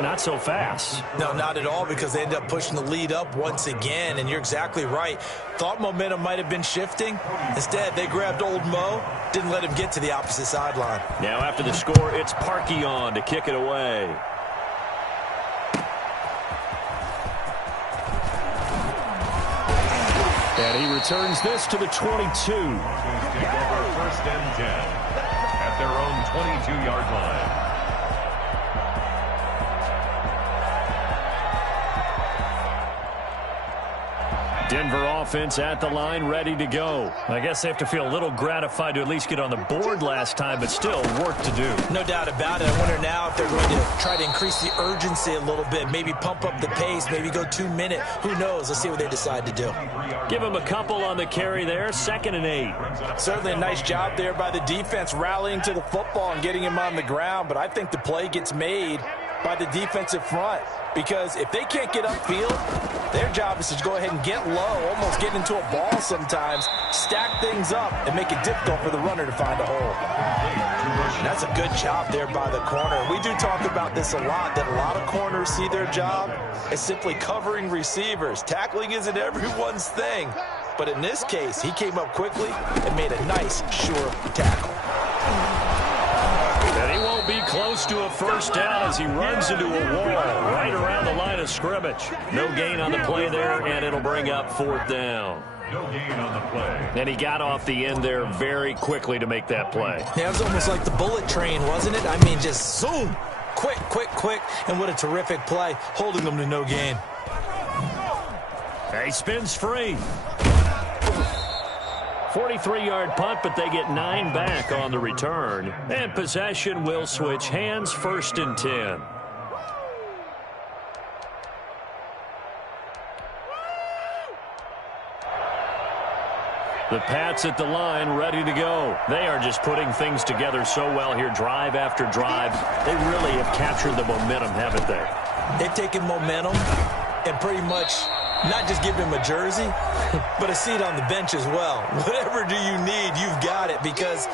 Not so fast. No, not at all, because they ended up pushing the lead up once again. And you're exactly right. Thought momentum might have been shifting. Instead, they grabbed old Mo, didn't let him get to the opposite sideline. Now after the score, it's Parkey on to kick it away. And he returns this to the 22. First and 10 at their own 22-yard line. Denver offense at the line, ready to go. I guess they have to feel a little gratified to at least get on the board last time, but still work to do. No doubt about it. I wonder now if they're going to try to increase the urgency a little bit, maybe pump up the pace, maybe go 2-minute. Who knows? Let's see what they decide to do. Give them a couple on the carry there, 2nd and 8. Certainly a nice job there by the defense rallying to the football and getting him on the ground, but I think the play gets made by the defensive front, because if they can't get upfield, their job is to go ahead and get low, almost get into a ball sometimes, stack things up, and make it difficult for the runner to find a hole. And that's a good job there by the corner. We do talk about this a lot, that a lot of corners see their job as simply covering receivers. Tackling isn't everyone's thing. But in this case, he came up quickly and made a nice, sure tackle. And he won't be close to a first down as he runs into a wall right around the line of scrimmage. No gain on the play there, and it'll bring up 4th down. No gain on the play. And he got off the end there very quickly to make that play. Yeah, it was almost like the bullet train, wasn't it? I mean, just zoom. Quick, quick, quick. And what a terrific play, holding them to no gain. He spins free. 43-yard punt, but they get 9 back on the return. And possession will switch hands, 1st and 10. The Pats at the line, ready to go. They are just putting things together so well here, drive after drive. They really have captured the momentum, haven't they? They've taken momentum and pretty much not just give him a jersey, but a seat on the bench as well. Whatever do you need, you've got it, because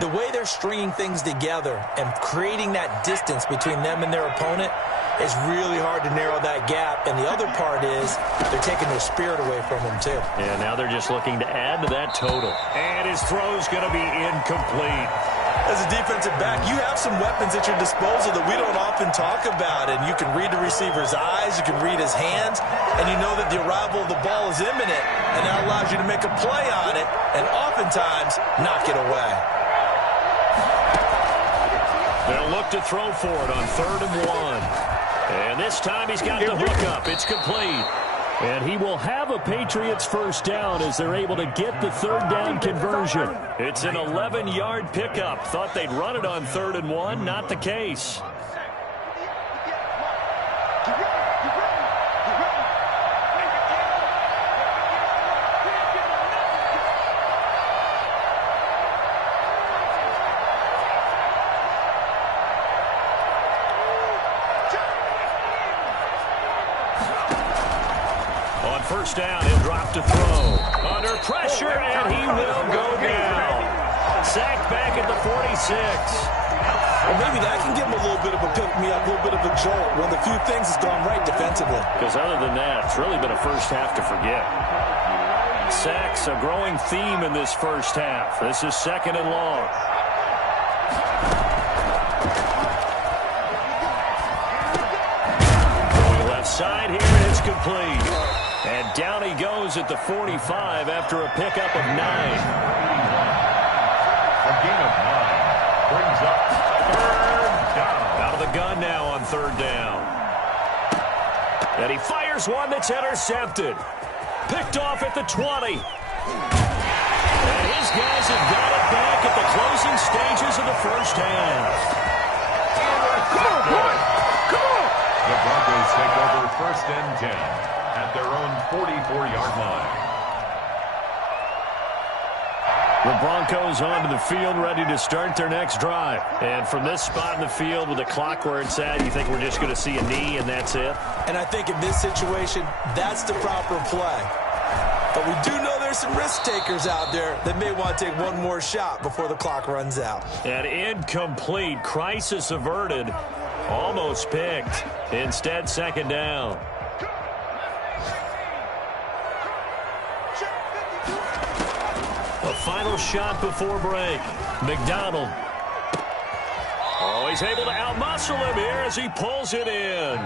the way they're stringing things together and creating that distance between them and their opponent is really hard to narrow that gap. And the other part is they're taking their spirit away from them, too. Yeah, now they're just looking to add to that total. And his throw's going to be incomplete. As a defensive back, you have some weapons at your disposal that we don't often talk about. And you can read the receiver's eyes, you can read his hands, and you know that the arrival of the ball is imminent. And that allows you to make a play on it and oftentimes knock it away. They'll look to throw for it on 3rd and 1. And this time he's got the hook up. It's complete. And he will have a Patriots first down as they're able to get the 3rd down conversion. It's an 11-yard pickup. Thought they'd run it on 3rd and 1. Not the case. first down. He'll drop to throw. Under pressure, and he will go down. Sacked back at the 46. Well, maybe that can give him a little bit of a pick-me-up, a little bit of a jolt. One of the few things that's gone right defensively. Because other than that, it's really been a first half to forget. Sacks, a growing theme in this first half. This is second and long. Going left side here, and it's complete. And down he goes at the 45 after a pickup of 9. A gain of 9 brings up third down. Out of the gun now on third down. And he fires one that's intercepted. Picked off at the 20. And his guys have got it back at the closing stages of the first half. Come on, boy! Come on! The Broncos take over first and 10 at their own 44-yard line. The Broncos onto the field, ready to start their next drive. And from this spot in the field with the clock where it's at, you think we're just going to see a knee and that's it? And I think in this situation, that's the proper play. But we do know there's some risk takers out there that may want to take one more shot before the clock runs out. An incomplete, crisis averted, almost picked. Instead, second down. A final shot before break. McDonald. Oh, he's able to outmuscle him here as he pulls it in.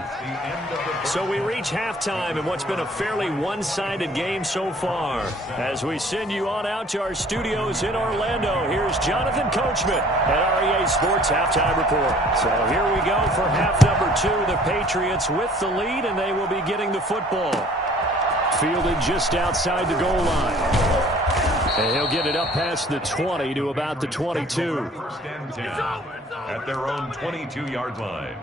So we reach halftime in what's been a fairly one-sided game so far. As we send you on out to our studios in Orlando, here's Jonathan Coachman at REA Sports Halftime Report. So here we go for half number 2. The Patriots with the lead, and they will be getting the football. Fielded just outside the goal line. And he'll get it up past the 20 to about the 22. First and 10 at their own 22-yard line.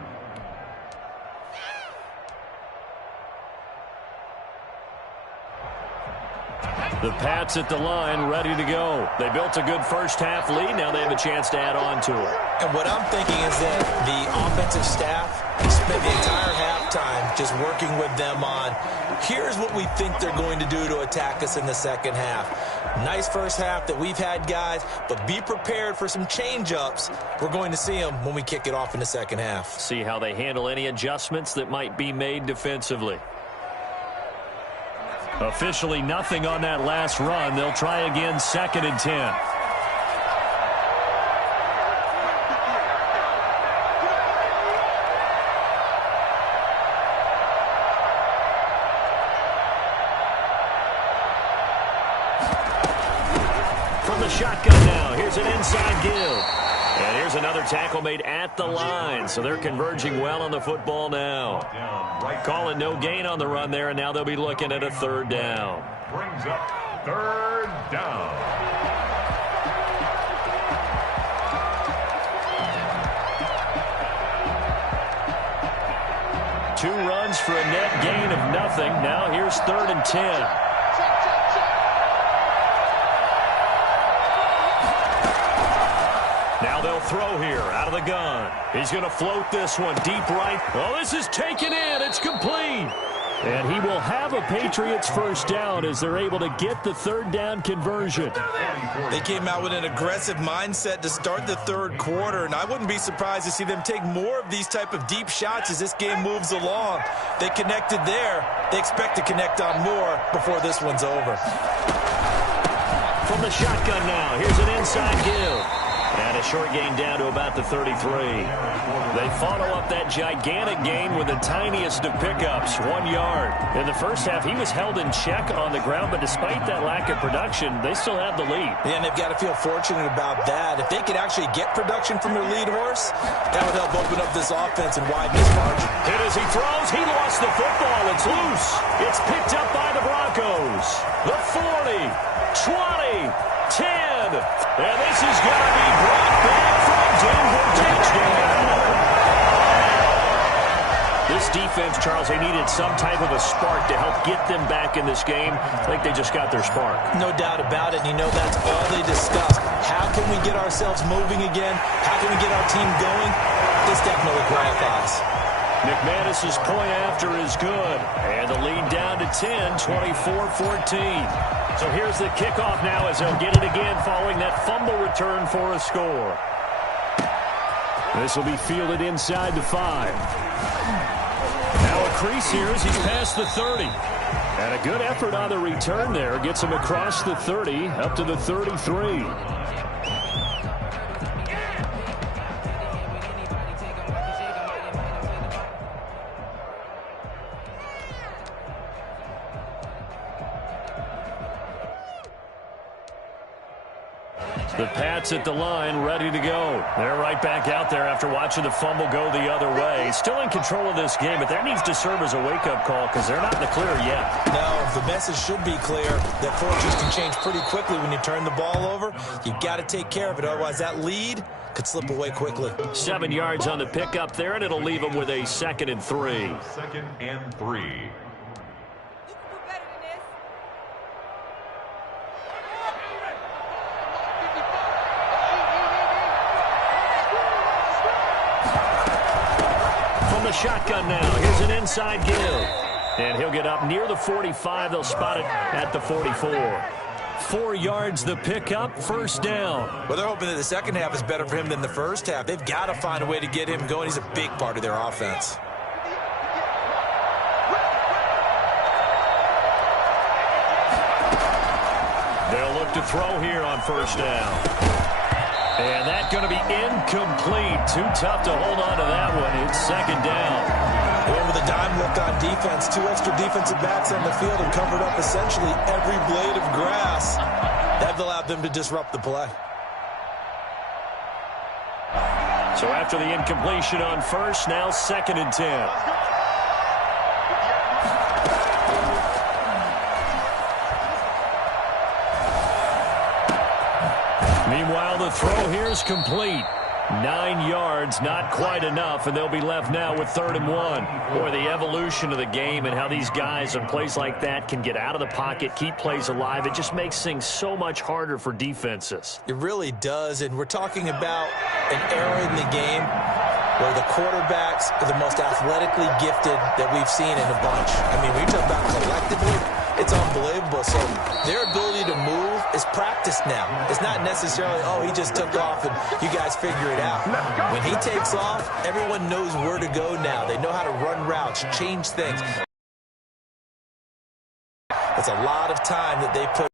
The Pats at the line, ready to go. They built a good first half lead. Now they have a chance to add on to it. And what I'm thinking is that the offensive staff spent the entire halftime just working with them on, here's what we think they're going to do to attack us in the second half. Nice first half that we've had, guys, but be prepared for some change-ups. We're going to see them when we kick it off in the second half. See how they handle any adjustments that might be made defensively. Officially nothing on that last run. They'll try again, second and 10. From the shotgun now, here's an inside give. And here's another tackle made at the line. So they're converging well on the football now. Calling no gain on the run there, and now they'll be looking at a third down. Brings up third down. Two runs for a net gain of nothing. Now here's third and 10. Now they'll throw here out of the gun. He's going to float this one deep right. Oh, this is taken in. It's complete. And he will have a Patriots first down as they're able to get the third down conversion. They came out with an aggressive mindset to start the third quarter, and I wouldn't be surprised to see them take more of these type of deep shots as this game moves along. They connected there. They expect to connect on more before this one's over. From the shotgun now, here's an inside give. And a short gain down to about the 33. They follow up that gigantic gain with the tiniest of pickups, 1 yard. In the first half, he was held in check on the ground, but despite that lack of production, they still have the lead. Yeah, and they've got to feel fortunate about that. If they could actually get production from their lead horse, that would help open up this offense and widen this margin. And as he throws, he lost the football. It's loose. It's picked up by the Broncos. The 40, 20, 10. And this is going to be brought back from Denver touchdown. This defense, Charles, they needed some type of a spark to help get them back in this game. I think they just got their spark. No doubt about it. And you know that's all they discussed. How can we get ourselves moving again? How can we get our team going? This definitely qualifies. McManus's point after is good. And the lead down to 10, 24-14. So here's the kickoff now as they'll get it again following that fumble return for a score. This will be fielded inside the 5. Now a crease here as he's past the 30. And a good effort on the return there. Gets him across the 30 up to the 33. The Pats at the line, ready to go. They're right back out there after watching the fumble go the other way. Still in control of this game, but that needs to serve as a wake-up call because they're not in the clear yet. No, the message should be clear that fortunes can change pretty quickly when you turn the ball over. You've got to take care of it, otherwise that lead could slip away quickly. 7 yards on the pickup there, and it'll leave them with a 2nd and 3. 2nd and 3. Shotgun now. Here's an inside give. And he'll get up near the 45. They'll spot it at the 44. 4 yards the pickup, first down. Well, they're hoping that the second half is better for him than the first half. They've got to find a way to get him going. He's a big part of their offense. They'll look to throw here on first down. And that's going to be incomplete. Too tough to hold on to that one. It's 2nd down. And with a dime look on defense, 2 extra defensive backs on the field and covered up essentially every blade of grass. That allowed them to disrupt the play. So after the incompletion on first, now 2nd and 10. Meanwhile, the throw here is complete. 9 yards, not quite enough, and they'll be left now with 3rd and 1. Boy, the evolution of the game and how these guys on plays like that can get out of the pocket, keep plays alive, it just makes things so much harder for defenses. It really does, and we're talking about an era in the game where the quarterbacks are the most athletically gifted that we've seen in a bunch. I mean, when you talk about collectively, it's unbelievable. So their ability to move is practiced now. It's not necessarily, oh, he just took off and you guys figure it out. When he takes off, everyone knows where to go now. They know how to run routes, change things. It's a lot of time that they put.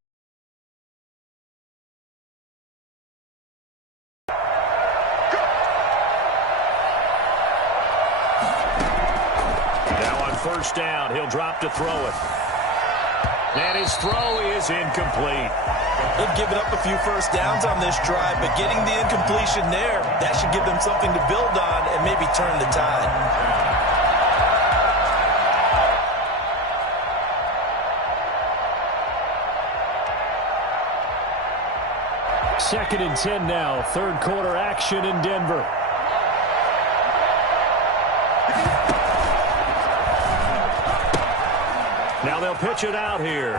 Now on first down, he'll drop to throw it. And his throw is incomplete. They've given up a few first downs on this drive, but getting the incompletion there, that should give them something to build on and maybe turn the tide. Second and 10 now. 3rd quarter action in Denver. Now they'll pitch it out here.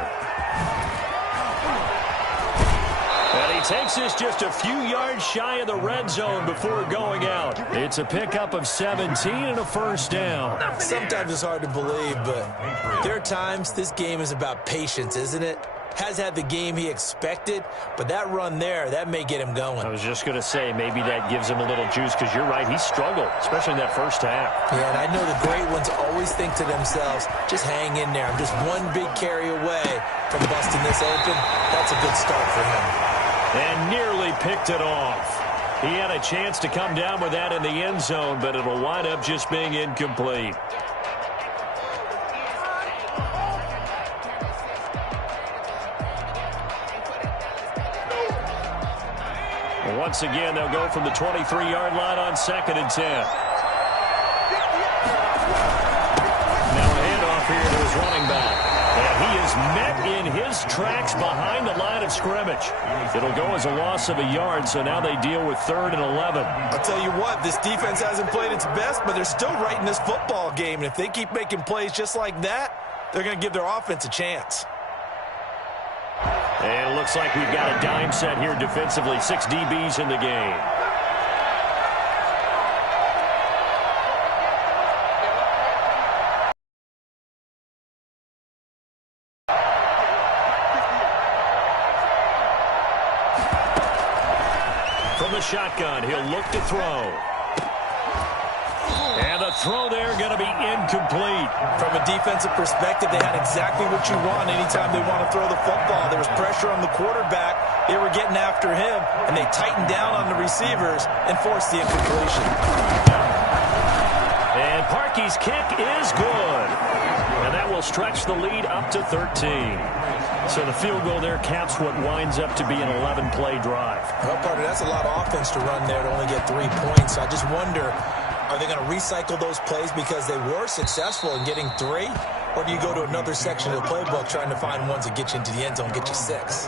And he takes this just a few yards shy of the red zone before going out. It's a pickup of 17 and a first down. Sometimes it's hard to believe, but there are times this game is about patience, isn't it? Has had the game he expected, but that run there, that may get him going. I was just going to say, maybe that gives him a little juice, because you're right, he struggled, especially in that first half. Yeah, and I know the great ones always think to themselves, just hang in there. I'm just one big carry away from busting this open. That's a good start for him. And nearly picked it off. He had a chance to come down with that in the end zone, but it'll wind up just being incomplete. Once again, they'll go from the 23-yard line on 2nd and 10. Now a handoff here to his running back. And he is met in his tracks behind the line of scrimmage. It'll go as a loss of a yard, so now they deal with 3rd and 11. I'll tell you what, this defense hasn't played its best, but they're still right in this football game. And if they keep making plays just like that, they're going to give their offense a chance. And it looks like we've got a dime set here defensively. 6 DBs in the game. shotgun. He'll look to throw. And the throw there going to be incomplete. From a defensive perspective, they had exactly what you want anytime they want to throw the football. There was pressure on the quarterback. They were getting after him, and they tightened down on the receivers and forced the incompletion. And Parkey's kick is good. And that will stretch the lead up to 13. So the field goal there caps what winds up to be an 11-play drive. Well, partner, that's a lot of offense to run there to only get 3 points. I just wonder, are they going to recycle those plays because they were successful in getting 3? Or do you go to another section of the playbook trying to find ones that get you into the end zone, get you 6?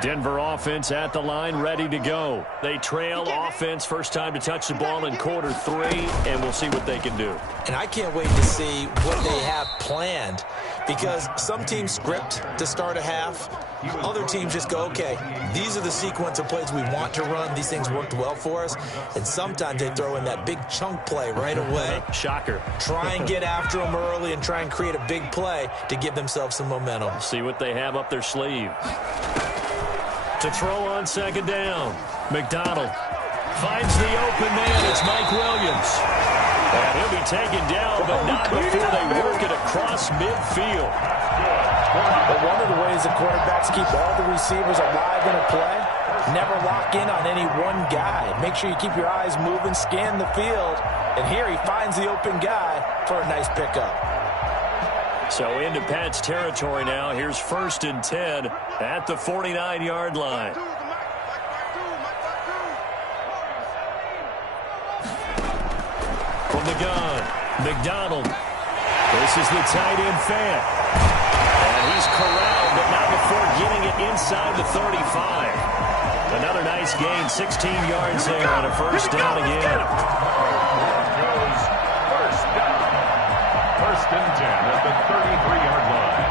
Denver offense at the line, ready to go. They trail offense, first time to touch the ball in quarter 3, and we'll see what they can do. And I can't wait to see what they have planned, because some teams script to start a half. Other teams just go, okay, these are the sequence of plays we want to run. These things worked well for us. And sometimes they throw in that big chunk play right away. Shocker. Try and get after them early and try and create a big play to give themselves some momentum. See what they have up their sleeve. To throw on second down. McDonald finds the open man. It's Mike Williams. And he'll be taken down, but not before they work it across midfield. But one of the ways the quarterbacks keep all the receivers alive in a play, never lock in on any one guy. Make sure you keep your eyes moving, scan the field. And here he finds the open guy for a nice pickup. So into Pat's territory now. Here's 1st and 10 at the 49-yard line. From the gun, McDonald. This is the tight end fan. And he's corralled, but not before getting it inside the 35. Another nice gain, 16 yards there on a first down again. First down. 1st and 10 at the 33-yard line.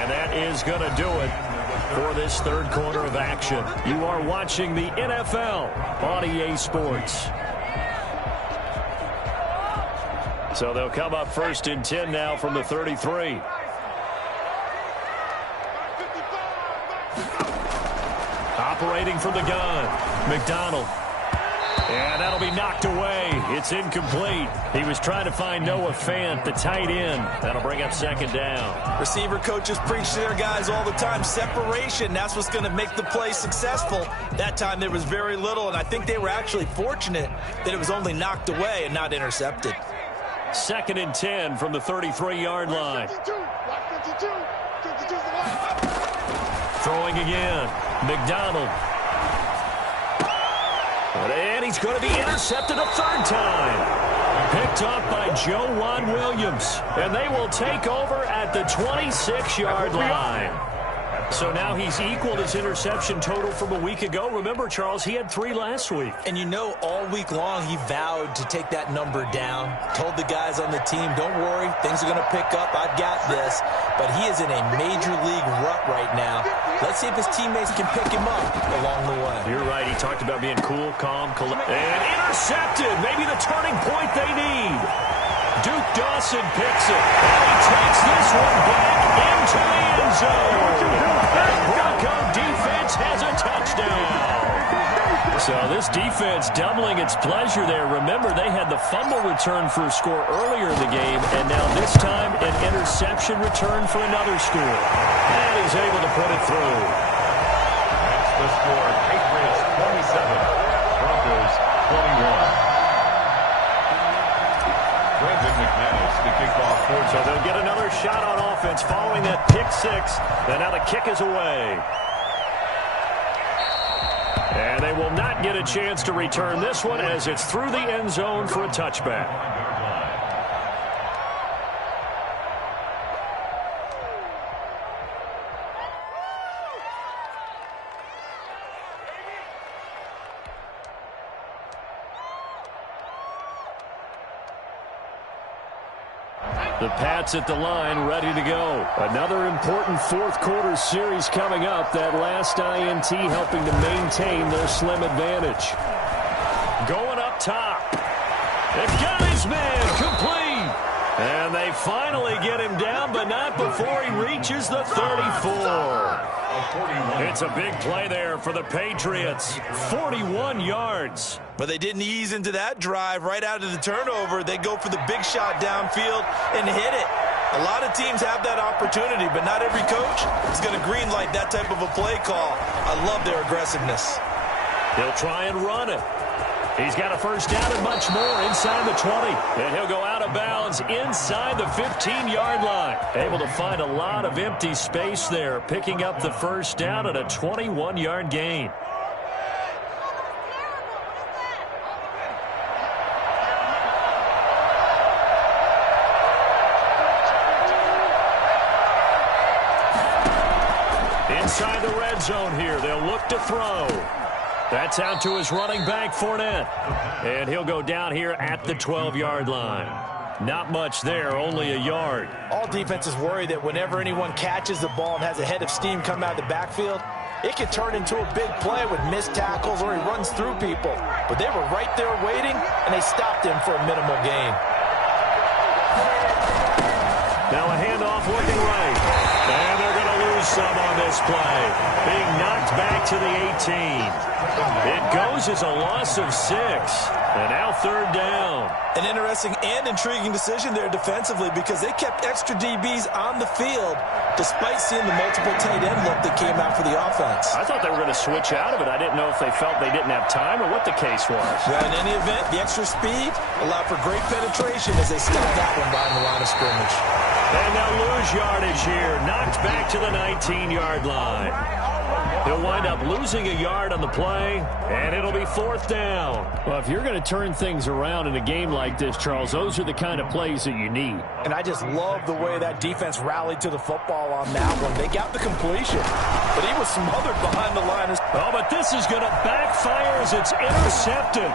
And that is going to do it for this third quarter of action. You are watching the NFL on EA Sports. So they'll come up 1st and 10 now from the 33. Operating from the gun, McDonald. And that'll be knocked away. It's incomplete. He was trying to find Noah Fant, the tight end. That'll bring up second down. Receiver coaches preach to their guys all the time. Separation, that's what's going to make the play successful. That time there was very little, and I think they were actually fortunate that it was only knocked away and not intercepted. 2nd and 10 from the 33-yard line. Throwing again. McDonald. And he's going to be intercepted a 3rd time. Picked up by Joejuan Williams. And they will take over at the 26-yard line. So now he's equaled his interception total from a week ago. Remember, Charles, he had 3 last week. And you know, all week long he vowed to take that number down. Told the guys on the team, don't worry, things are going to pick up. I've got this. But he is in a major league rut right now. Let's see if his teammates can pick him up along the way. You're right. He talked about being cool, calm, and intercepted. Maybe the turning point they need. Duke Dawson picks it. And he takes this one back into the end zone. And Bronco defense has a touchdown. So this defense doubling its pleasure there. Remember, they had the fumble return for a score earlier in the game, and now this time an interception return for another score. And he's able to put it through. That's the score. Patriots 27, Broncos 21. Brandon McManus to kick off. So they'll get another shot on offense following that pick 6. And now the kick is away. And they will not get a chance to return this one as it's through the end zone for a touchback. The Pats at the line, ready to go. Another important fourth quarter series coming up. That last INT helping to maintain their slim advantage. Going up top. They've got his man complete. And they finally get him down, but not before he reaches the 34. It's a big play there for the Patriots. 41 yards. But they didn't ease into that drive right out of the turnover. They go for the big shot downfield and hit it. A lot of teams have that opportunity, but not every coach is going to green light that type of a play call. I love their aggressiveness. He'll try and run it. He's got a first down and much more inside the 20. And he'll go out of bounds inside the 15-yard line. Able to find a lot of empty space there, picking up the first down at a 21-yard gain. Inside the red zone here, they'll look to throw. That's out to his running back, Fournette. And he'll go down here at the 12-yard line. Not much there, only a yard. All defenses worry that whenever anyone catches the ball and has a head of steam come out of the backfield, it can turn into a big play with missed tackles or he runs through people. But they were right there waiting, and they stopped him for a minimal gain. Now a handoff looking right. And they're going to lose some on this play. Being knocked back to the 18. It goes as a loss of 6. And now third down. An interesting and intriguing decision there defensively because they kept extra DBs on the field despite seeing the multiple tight end look that came out for the offense. I thought they were going to switch out of it. I didn't know if they felt they didn't have time or what the case was. Well, in any event, the extra speed allowed for great penetration as they stopped that one behind the line of scrimmage. And they'll lose yardage here. Knocked back to the 19-yard line. He'll wind up losing a yard on the play, and it'll be fourth down. Well, if you're going to turn things around in a game like this, Charles, those are the kind of plays that you need. And I just love the way that defense rallied to the football on that one. They got the completion, but he was smothered behind the line. Oh, but this is going to backfire as it's intercepted.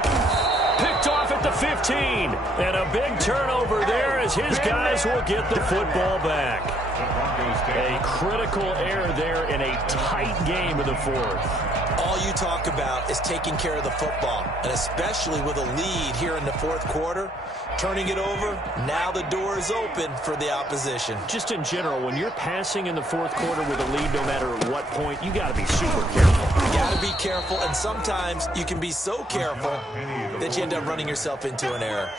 Picked off at the 15. And a big turnover there as his guys will get the football back. A critical error there in a tight game of the fourth. All you talk about is taking care of the football, and especially with a lead here in the fourth quarter, turning it over, now the door is open for the opposition. Just in general, when you're passing in the fourth quarter with a lead, no matter at what point, you got to be super careful. You got to be careful, and sometimes you can be so careful that you end up running yourself into an error.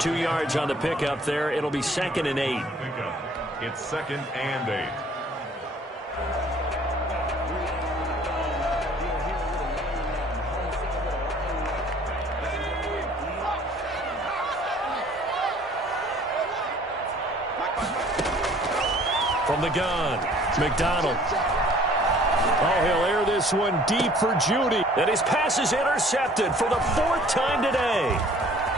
2 yards on the pickup there. It'll be 2nd and 8. It's 2nd and 8. From the gun, McDonald. Oh, he'll air this one deep for Judy. And his pass is intercepted for the 4th time today.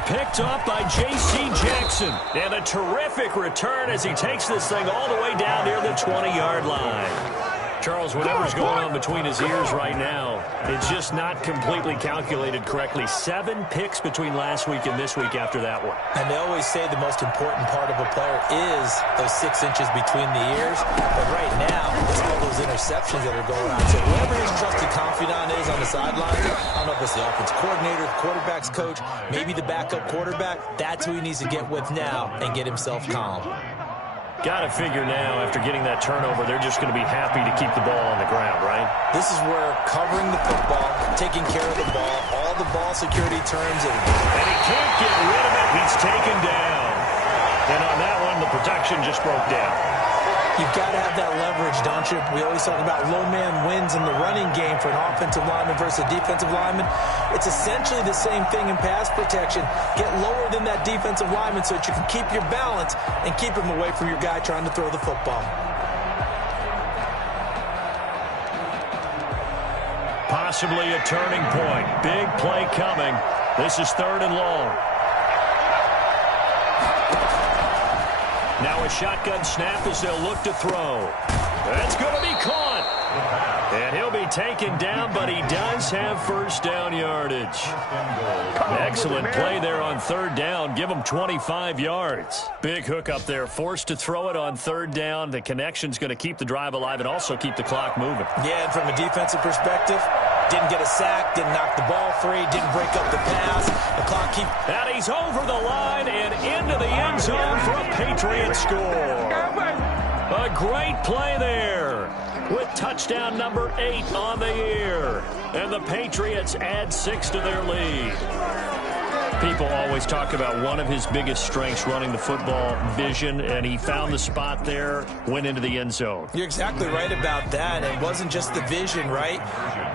Picked up by J.C. Jackson. And a terrific return as he takes this thing all the way down near the 20-yard line. Charles, whatever's going on between his ears right now, it's just not completely calculated correctly. 7 picks between last week and this week after that one. And they always say the most important part of a player is those 6 inches between the ears. But right now, it's all those interceptions that are going on. So whoever his trusted confidant is on the sideline, I don't know if it's the offense coordinator, the quarterback's coach, maybe the backup quarterback, that's who he needs to get with now and get himself calm. Got to figure now, after getting that turnover, they're just going to be happy to keep the ball on the ground, right? This is where covering the football, taking care of the ball, all the ball security terms. And he can't get rid of it. He's taken down. And on that one, the protection just broke down. You've got to have that leverage, don't you? We always talk about low man wins in the running game for an offensive lineman versus a defensive lineman. It's essentially the same thing in pass protection. Get lower than that defensive lineman so that you can keep your balance and keep him away from your guy trying to throw the football. Possibly a turning point. Big play coming. This is 3rd and long. Now a shotgun snap as they'll look to throw. That's going to be caught. And he'll be taken down, but he does have first down yardage. Excellent play there on third down. Give him 25 yards. Big hook up there. Forced to throw it on third down. The connection's going to keep the drive alive and also keep the clock moving. Yeah, and from a defensive perspective, didn't get a sack, didn't knock the ball free, didn't break up the pass. The clock keeps... And he's over the line and into the end zone for a Patriot score. A great play there with touchdown number 8 on the year. And the Patriots add 6 to their lead. People always talk about one of his biggest strengths running the football, vision, and he found the spot there, went into the end zone. You're exactly right about that. It wasn't just the vision, right?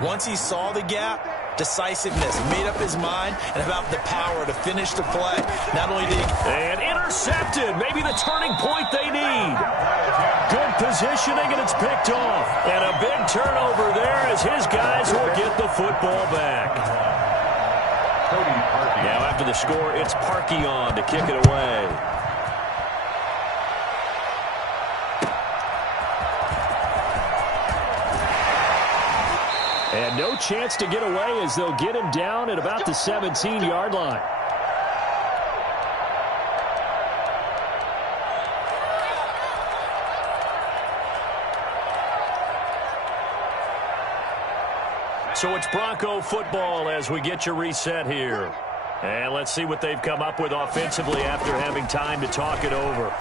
Once he saw the gap, decisiveness, made up his mind, and about the power to finish the play. Not only did he... And intercepted, maybe the turning point they need. Good positioning, and it's picked off. And a big turnover there as his guys will get the football back. Now after the score, it's Parkey on to kick it away. And no chance to get away as they'll get him down at about the 17-yard line. So it's Bronco football as we get you reset here. And let's see what they've come up with offensively after having time to talk it over.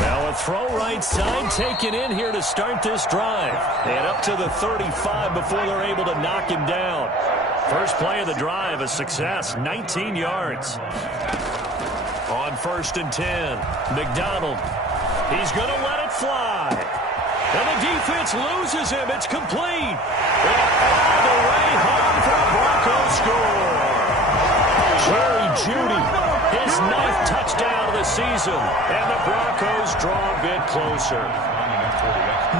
Now a throw right side taken in here to start this drive. And up to the 35 before they're able to knock him down. First play of the drive, a success, 19 yards. On 1st and 10, McDonald. He's going to let it fly. And the defense loses him. It's complete. And all the way home for a Broncos score. Jerry Jeudy, his 9th touchdown of the season. And the Broncos draw a bit closer.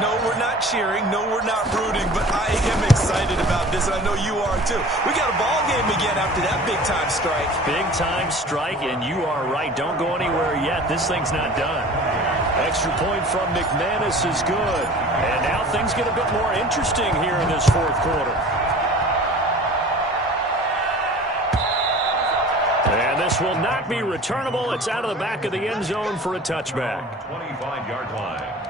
No, we're not cheering. No, we're not rooting. But I am excited about this, and I know you are too. We got a ball game again after that big-time strike. Big-time strike, and you are right. Don't go anywhere yet. This thing's not done. Extra point from McManus is good. And now things get a bit more interesting here in this 4th quarter. And this will not be returnable. It's out of the back of the end zone for a touchback. 25-yard line.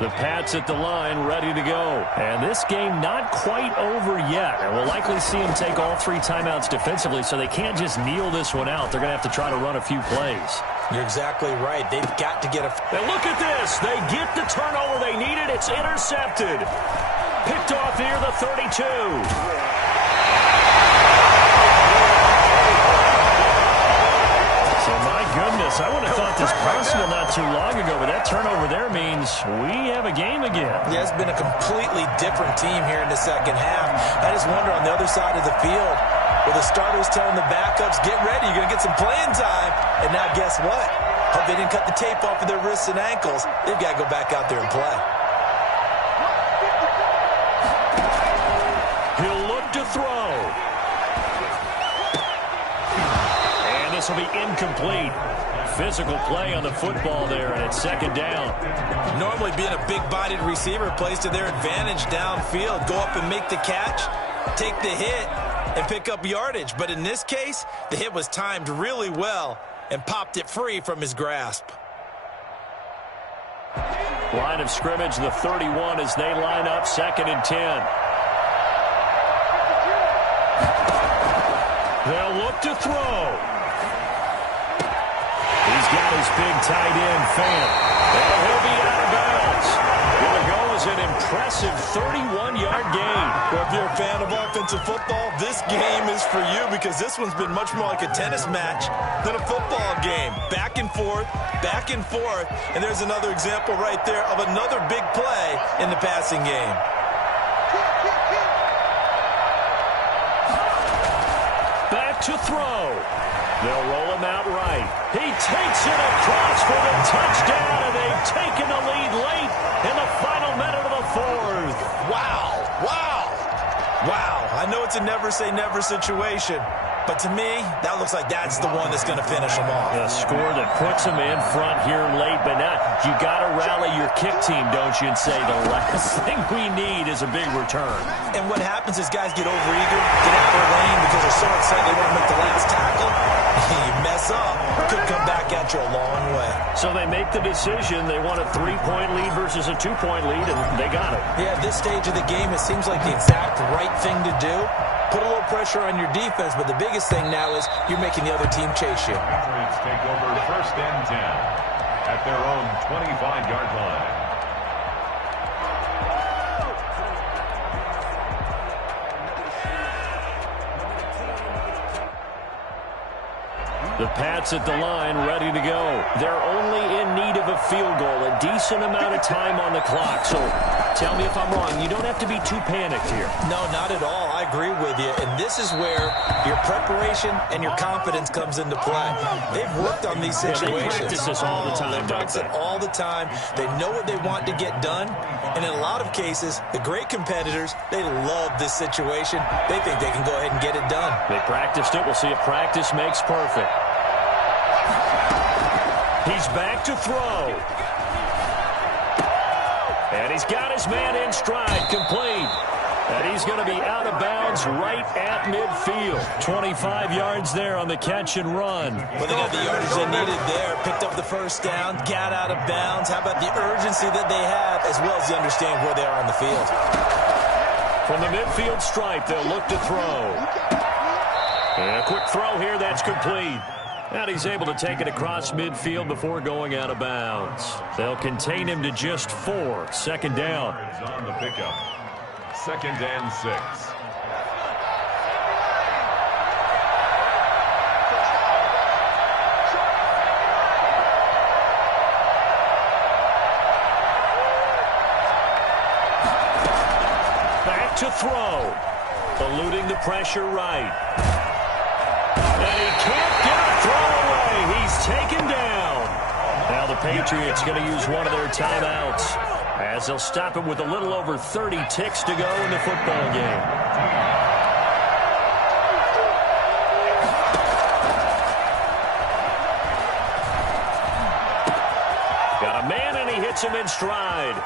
The Pats at the line, ready to go. And this game not quite over yet. And we'll likely see them take all 3 timeouts defensively, so they can't just kneel this one out. They're going to have to try to run a few plays. You're exactly right. They've got to get a... And look at this. They get the turnover they needed. It's intercepted. Picked off near the 32. Goodness, I would have thought this personal not too long ago, but that turnover there means we have a game again. Yeah, it's been a completely different team here in the second half. I just wonder on the other side of the field, with the starters telling the backups, get ready, you're going to get some playing time. And now guess what? Hope they didn't cut the tape off of their wrists and ankles. They've got to go back out there and play. He'll look to throw. This will be incomplete. Physical play on the football there, and it's 2nd down. Normally being a big-bodied receiver plays to their advantage downfield. Go up and make the catch, take the hit, and pick up yardage. But in this case, the hit was timed really well and popped it free from his grasp. Line of scrimmage, the 31 as they line up 2nd and 10. They'll look to throw. He's got his big tight end, Fant. And he'll be out of bounds. It'll go as an impressive 31-yard gain. Well, if you're a fan of offensive football, this game is for you because this one's been much more like a tennis match than a football game. Back and forth, and there's another example right there of another big play in the passing game. Back to throw. They'll roll him out right. He takes it across for the touchdown, and they've taken the lead late in the it's a never-say-never situation. But to me, that looks like that's the one that's going to finish them off. A score that puts them in front here late, but now you got to rally your kick team, don't you, and say the last thing we need is a big return. And what happens is guys get overeager, get out of their lane because they're so excited they want to make the last tackle. You mess up, could come back at you a long way. So they make the decision. They want a 3-point lead versus a 2-point lead, and they got it. Yeah, at this stage of the game, it seems like the exact right thing to do. Put a little pressure on your defense, but the biggest thing now is you're making the other team chase you. Patriots take over 1st and 10 at their own 25-yard line. The Pats at the line, ready to go. They're only in need of a field goal, a decent amount of time on the clock. So tell me if I'm wrong. You don't have to be too panicked here. No, not at all. I agree with you. And this is where your preparation and your confidence comes into play. They've worked on these situations. Yeah, they practice this all the time. They practice it all the time. They know what they want to get done. And in a lot of cases, the great competitors, they love this situation. They think they can go ahead and get it done. They practiced it. We'll see if practice makes perfect. He's back to throw. And he's got his man in stride, complete. And he's going to be out of bounds right at midfield. 25 yards there on the catch and run. Well, they got the yardage they needed there. Picked up the first down, got out of bounds. How about the urgency that they have, as well as the understanding where they are on the field? From the midfield stripe, they'll look to throw. And a quick throw here, that's complete. And he's able to take it across midfield before going out of bounds. They'll contain him to just 4. 2nd down. On the pickup. 2nd and 6. Back to throw. Eluding the pressure right. And he can't get a throw away. He's taken down. Now the Patriots going to use one of their timeouts as they'll stop him with a little over 30 ticks to go in the football game. Got a man and he hits him in stride.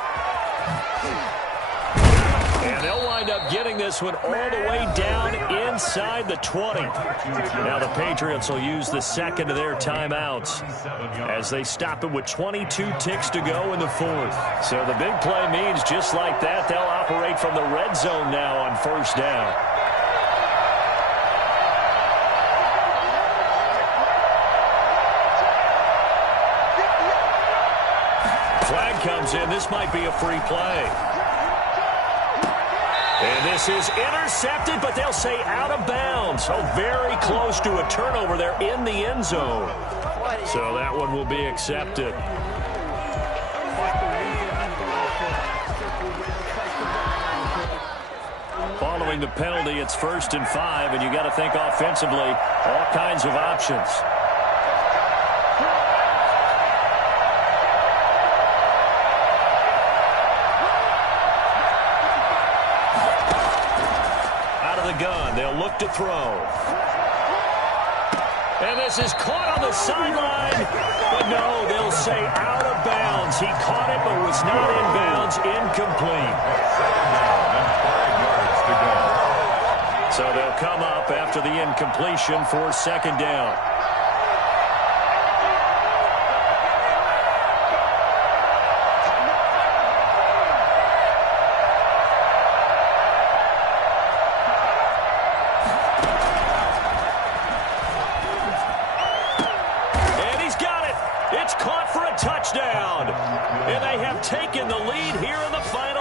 And they'll wind up getting this one all the way down inside the 20. Now the Patriots will use the second of their timeouts as they stop it with 22 ticks to go in the 4th. So the big play means just like that, they'll operate from the red zone now on 1st down. Flag comes in. This might be a free play. And this is intercepted, but they'll say out of bounds. Oh, very close to a turnover there in the end zone. So that one will be accepted. Following the penalty, it's 1st and 5, and you got to think offensively, all kinds of options. Gun. They'll look to throw. And this is caught on the sideline. But no, they'll say out of bounds. He caught it but was not in bounds. Incomplete. 5 yards to go. So they'll come up after the incompletion for 2nd down.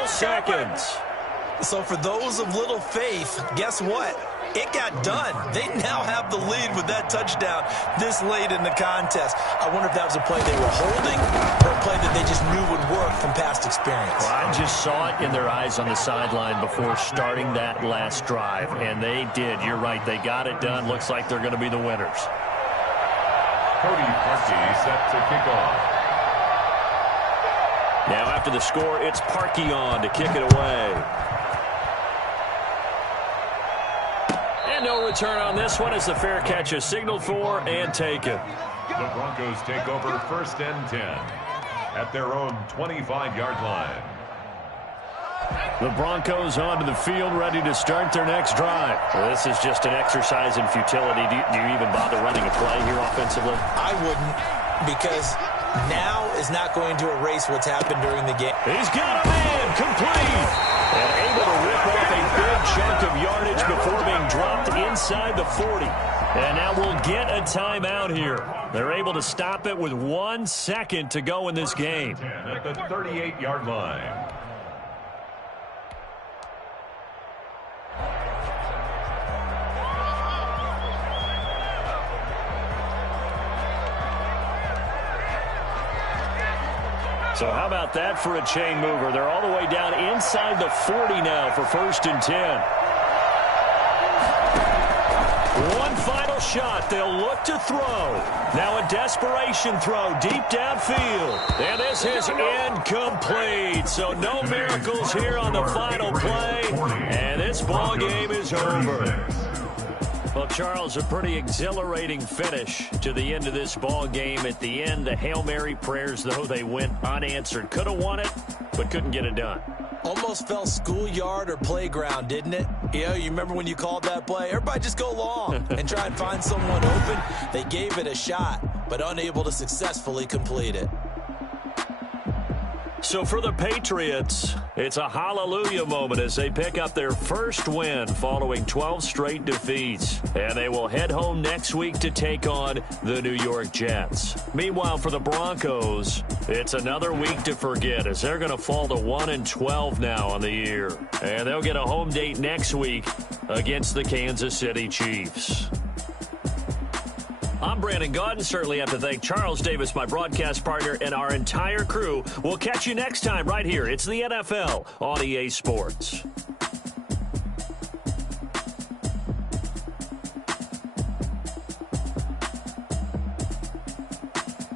Seconds. So for those of little faith, guess what? It got done. They now have the lead with that touchdown this late in the contest. I wonder if that was a play they were holding or a play that they just knew would work from past experience. Well, I just saw it in their eyes on the sideline before starting that last drive, and they did. You're right. They got it done. Looks like they're going to be the winners. Cody Parkey set to kick off. Now after the score, it's Parkey on to kick it away. And no return on this one as the fair catch is signaled for and taken. The Broncos take over 1st and 10 at their own 25-yard line. The Broncos onto the field, ready to start their next drive. Well, this is just an exercise in futility. Do you even bother running a play here offensively? I wouldn't, because now is not going to erase what's happened during the game. He's got a man, complete, and able to rip off a big chunk of yardage before being dropped inside the 40. And now we'll get a timeout here. They're able to stop it with 1 second to go in this game. At the 38-yard line. So how about that for a chain mover? They're all the way down inside the 40 now for 1st and 10. One final shot. They'll look to throw. Now a desperation throw deep downfield. And this is incomplete. So no miracles here on the final play. And this ball game is over. Well, Charles, a pretty exhilarating finish to the end of this ball game. At the end, the Hail Mary prayers, though, they went unanswered. Could have won it, but couldn't get it done. Almost felt schoolyard or playground, didn't it? You remember when you called that play? Everybody just go long and try and find someone open. They gave it a shot, but unable to successfully complete it. So for the Patriots, it's a hallelujah moment as they pick up their first win following 12 straight defeats. And they will head home next week to take on the New York Jets. Meanwhile, for the Broncos, it's another week to forget as they're going to fall to 1-12 now on the year. And they'll get a home date next week against the Kansas City Chiefs. I'm Brandon Gaudin. Certainly have to thank Charles Davis, my broadcast partner, and our entire crew. We'll catch you next time right here. It's the NFL on EA Sports.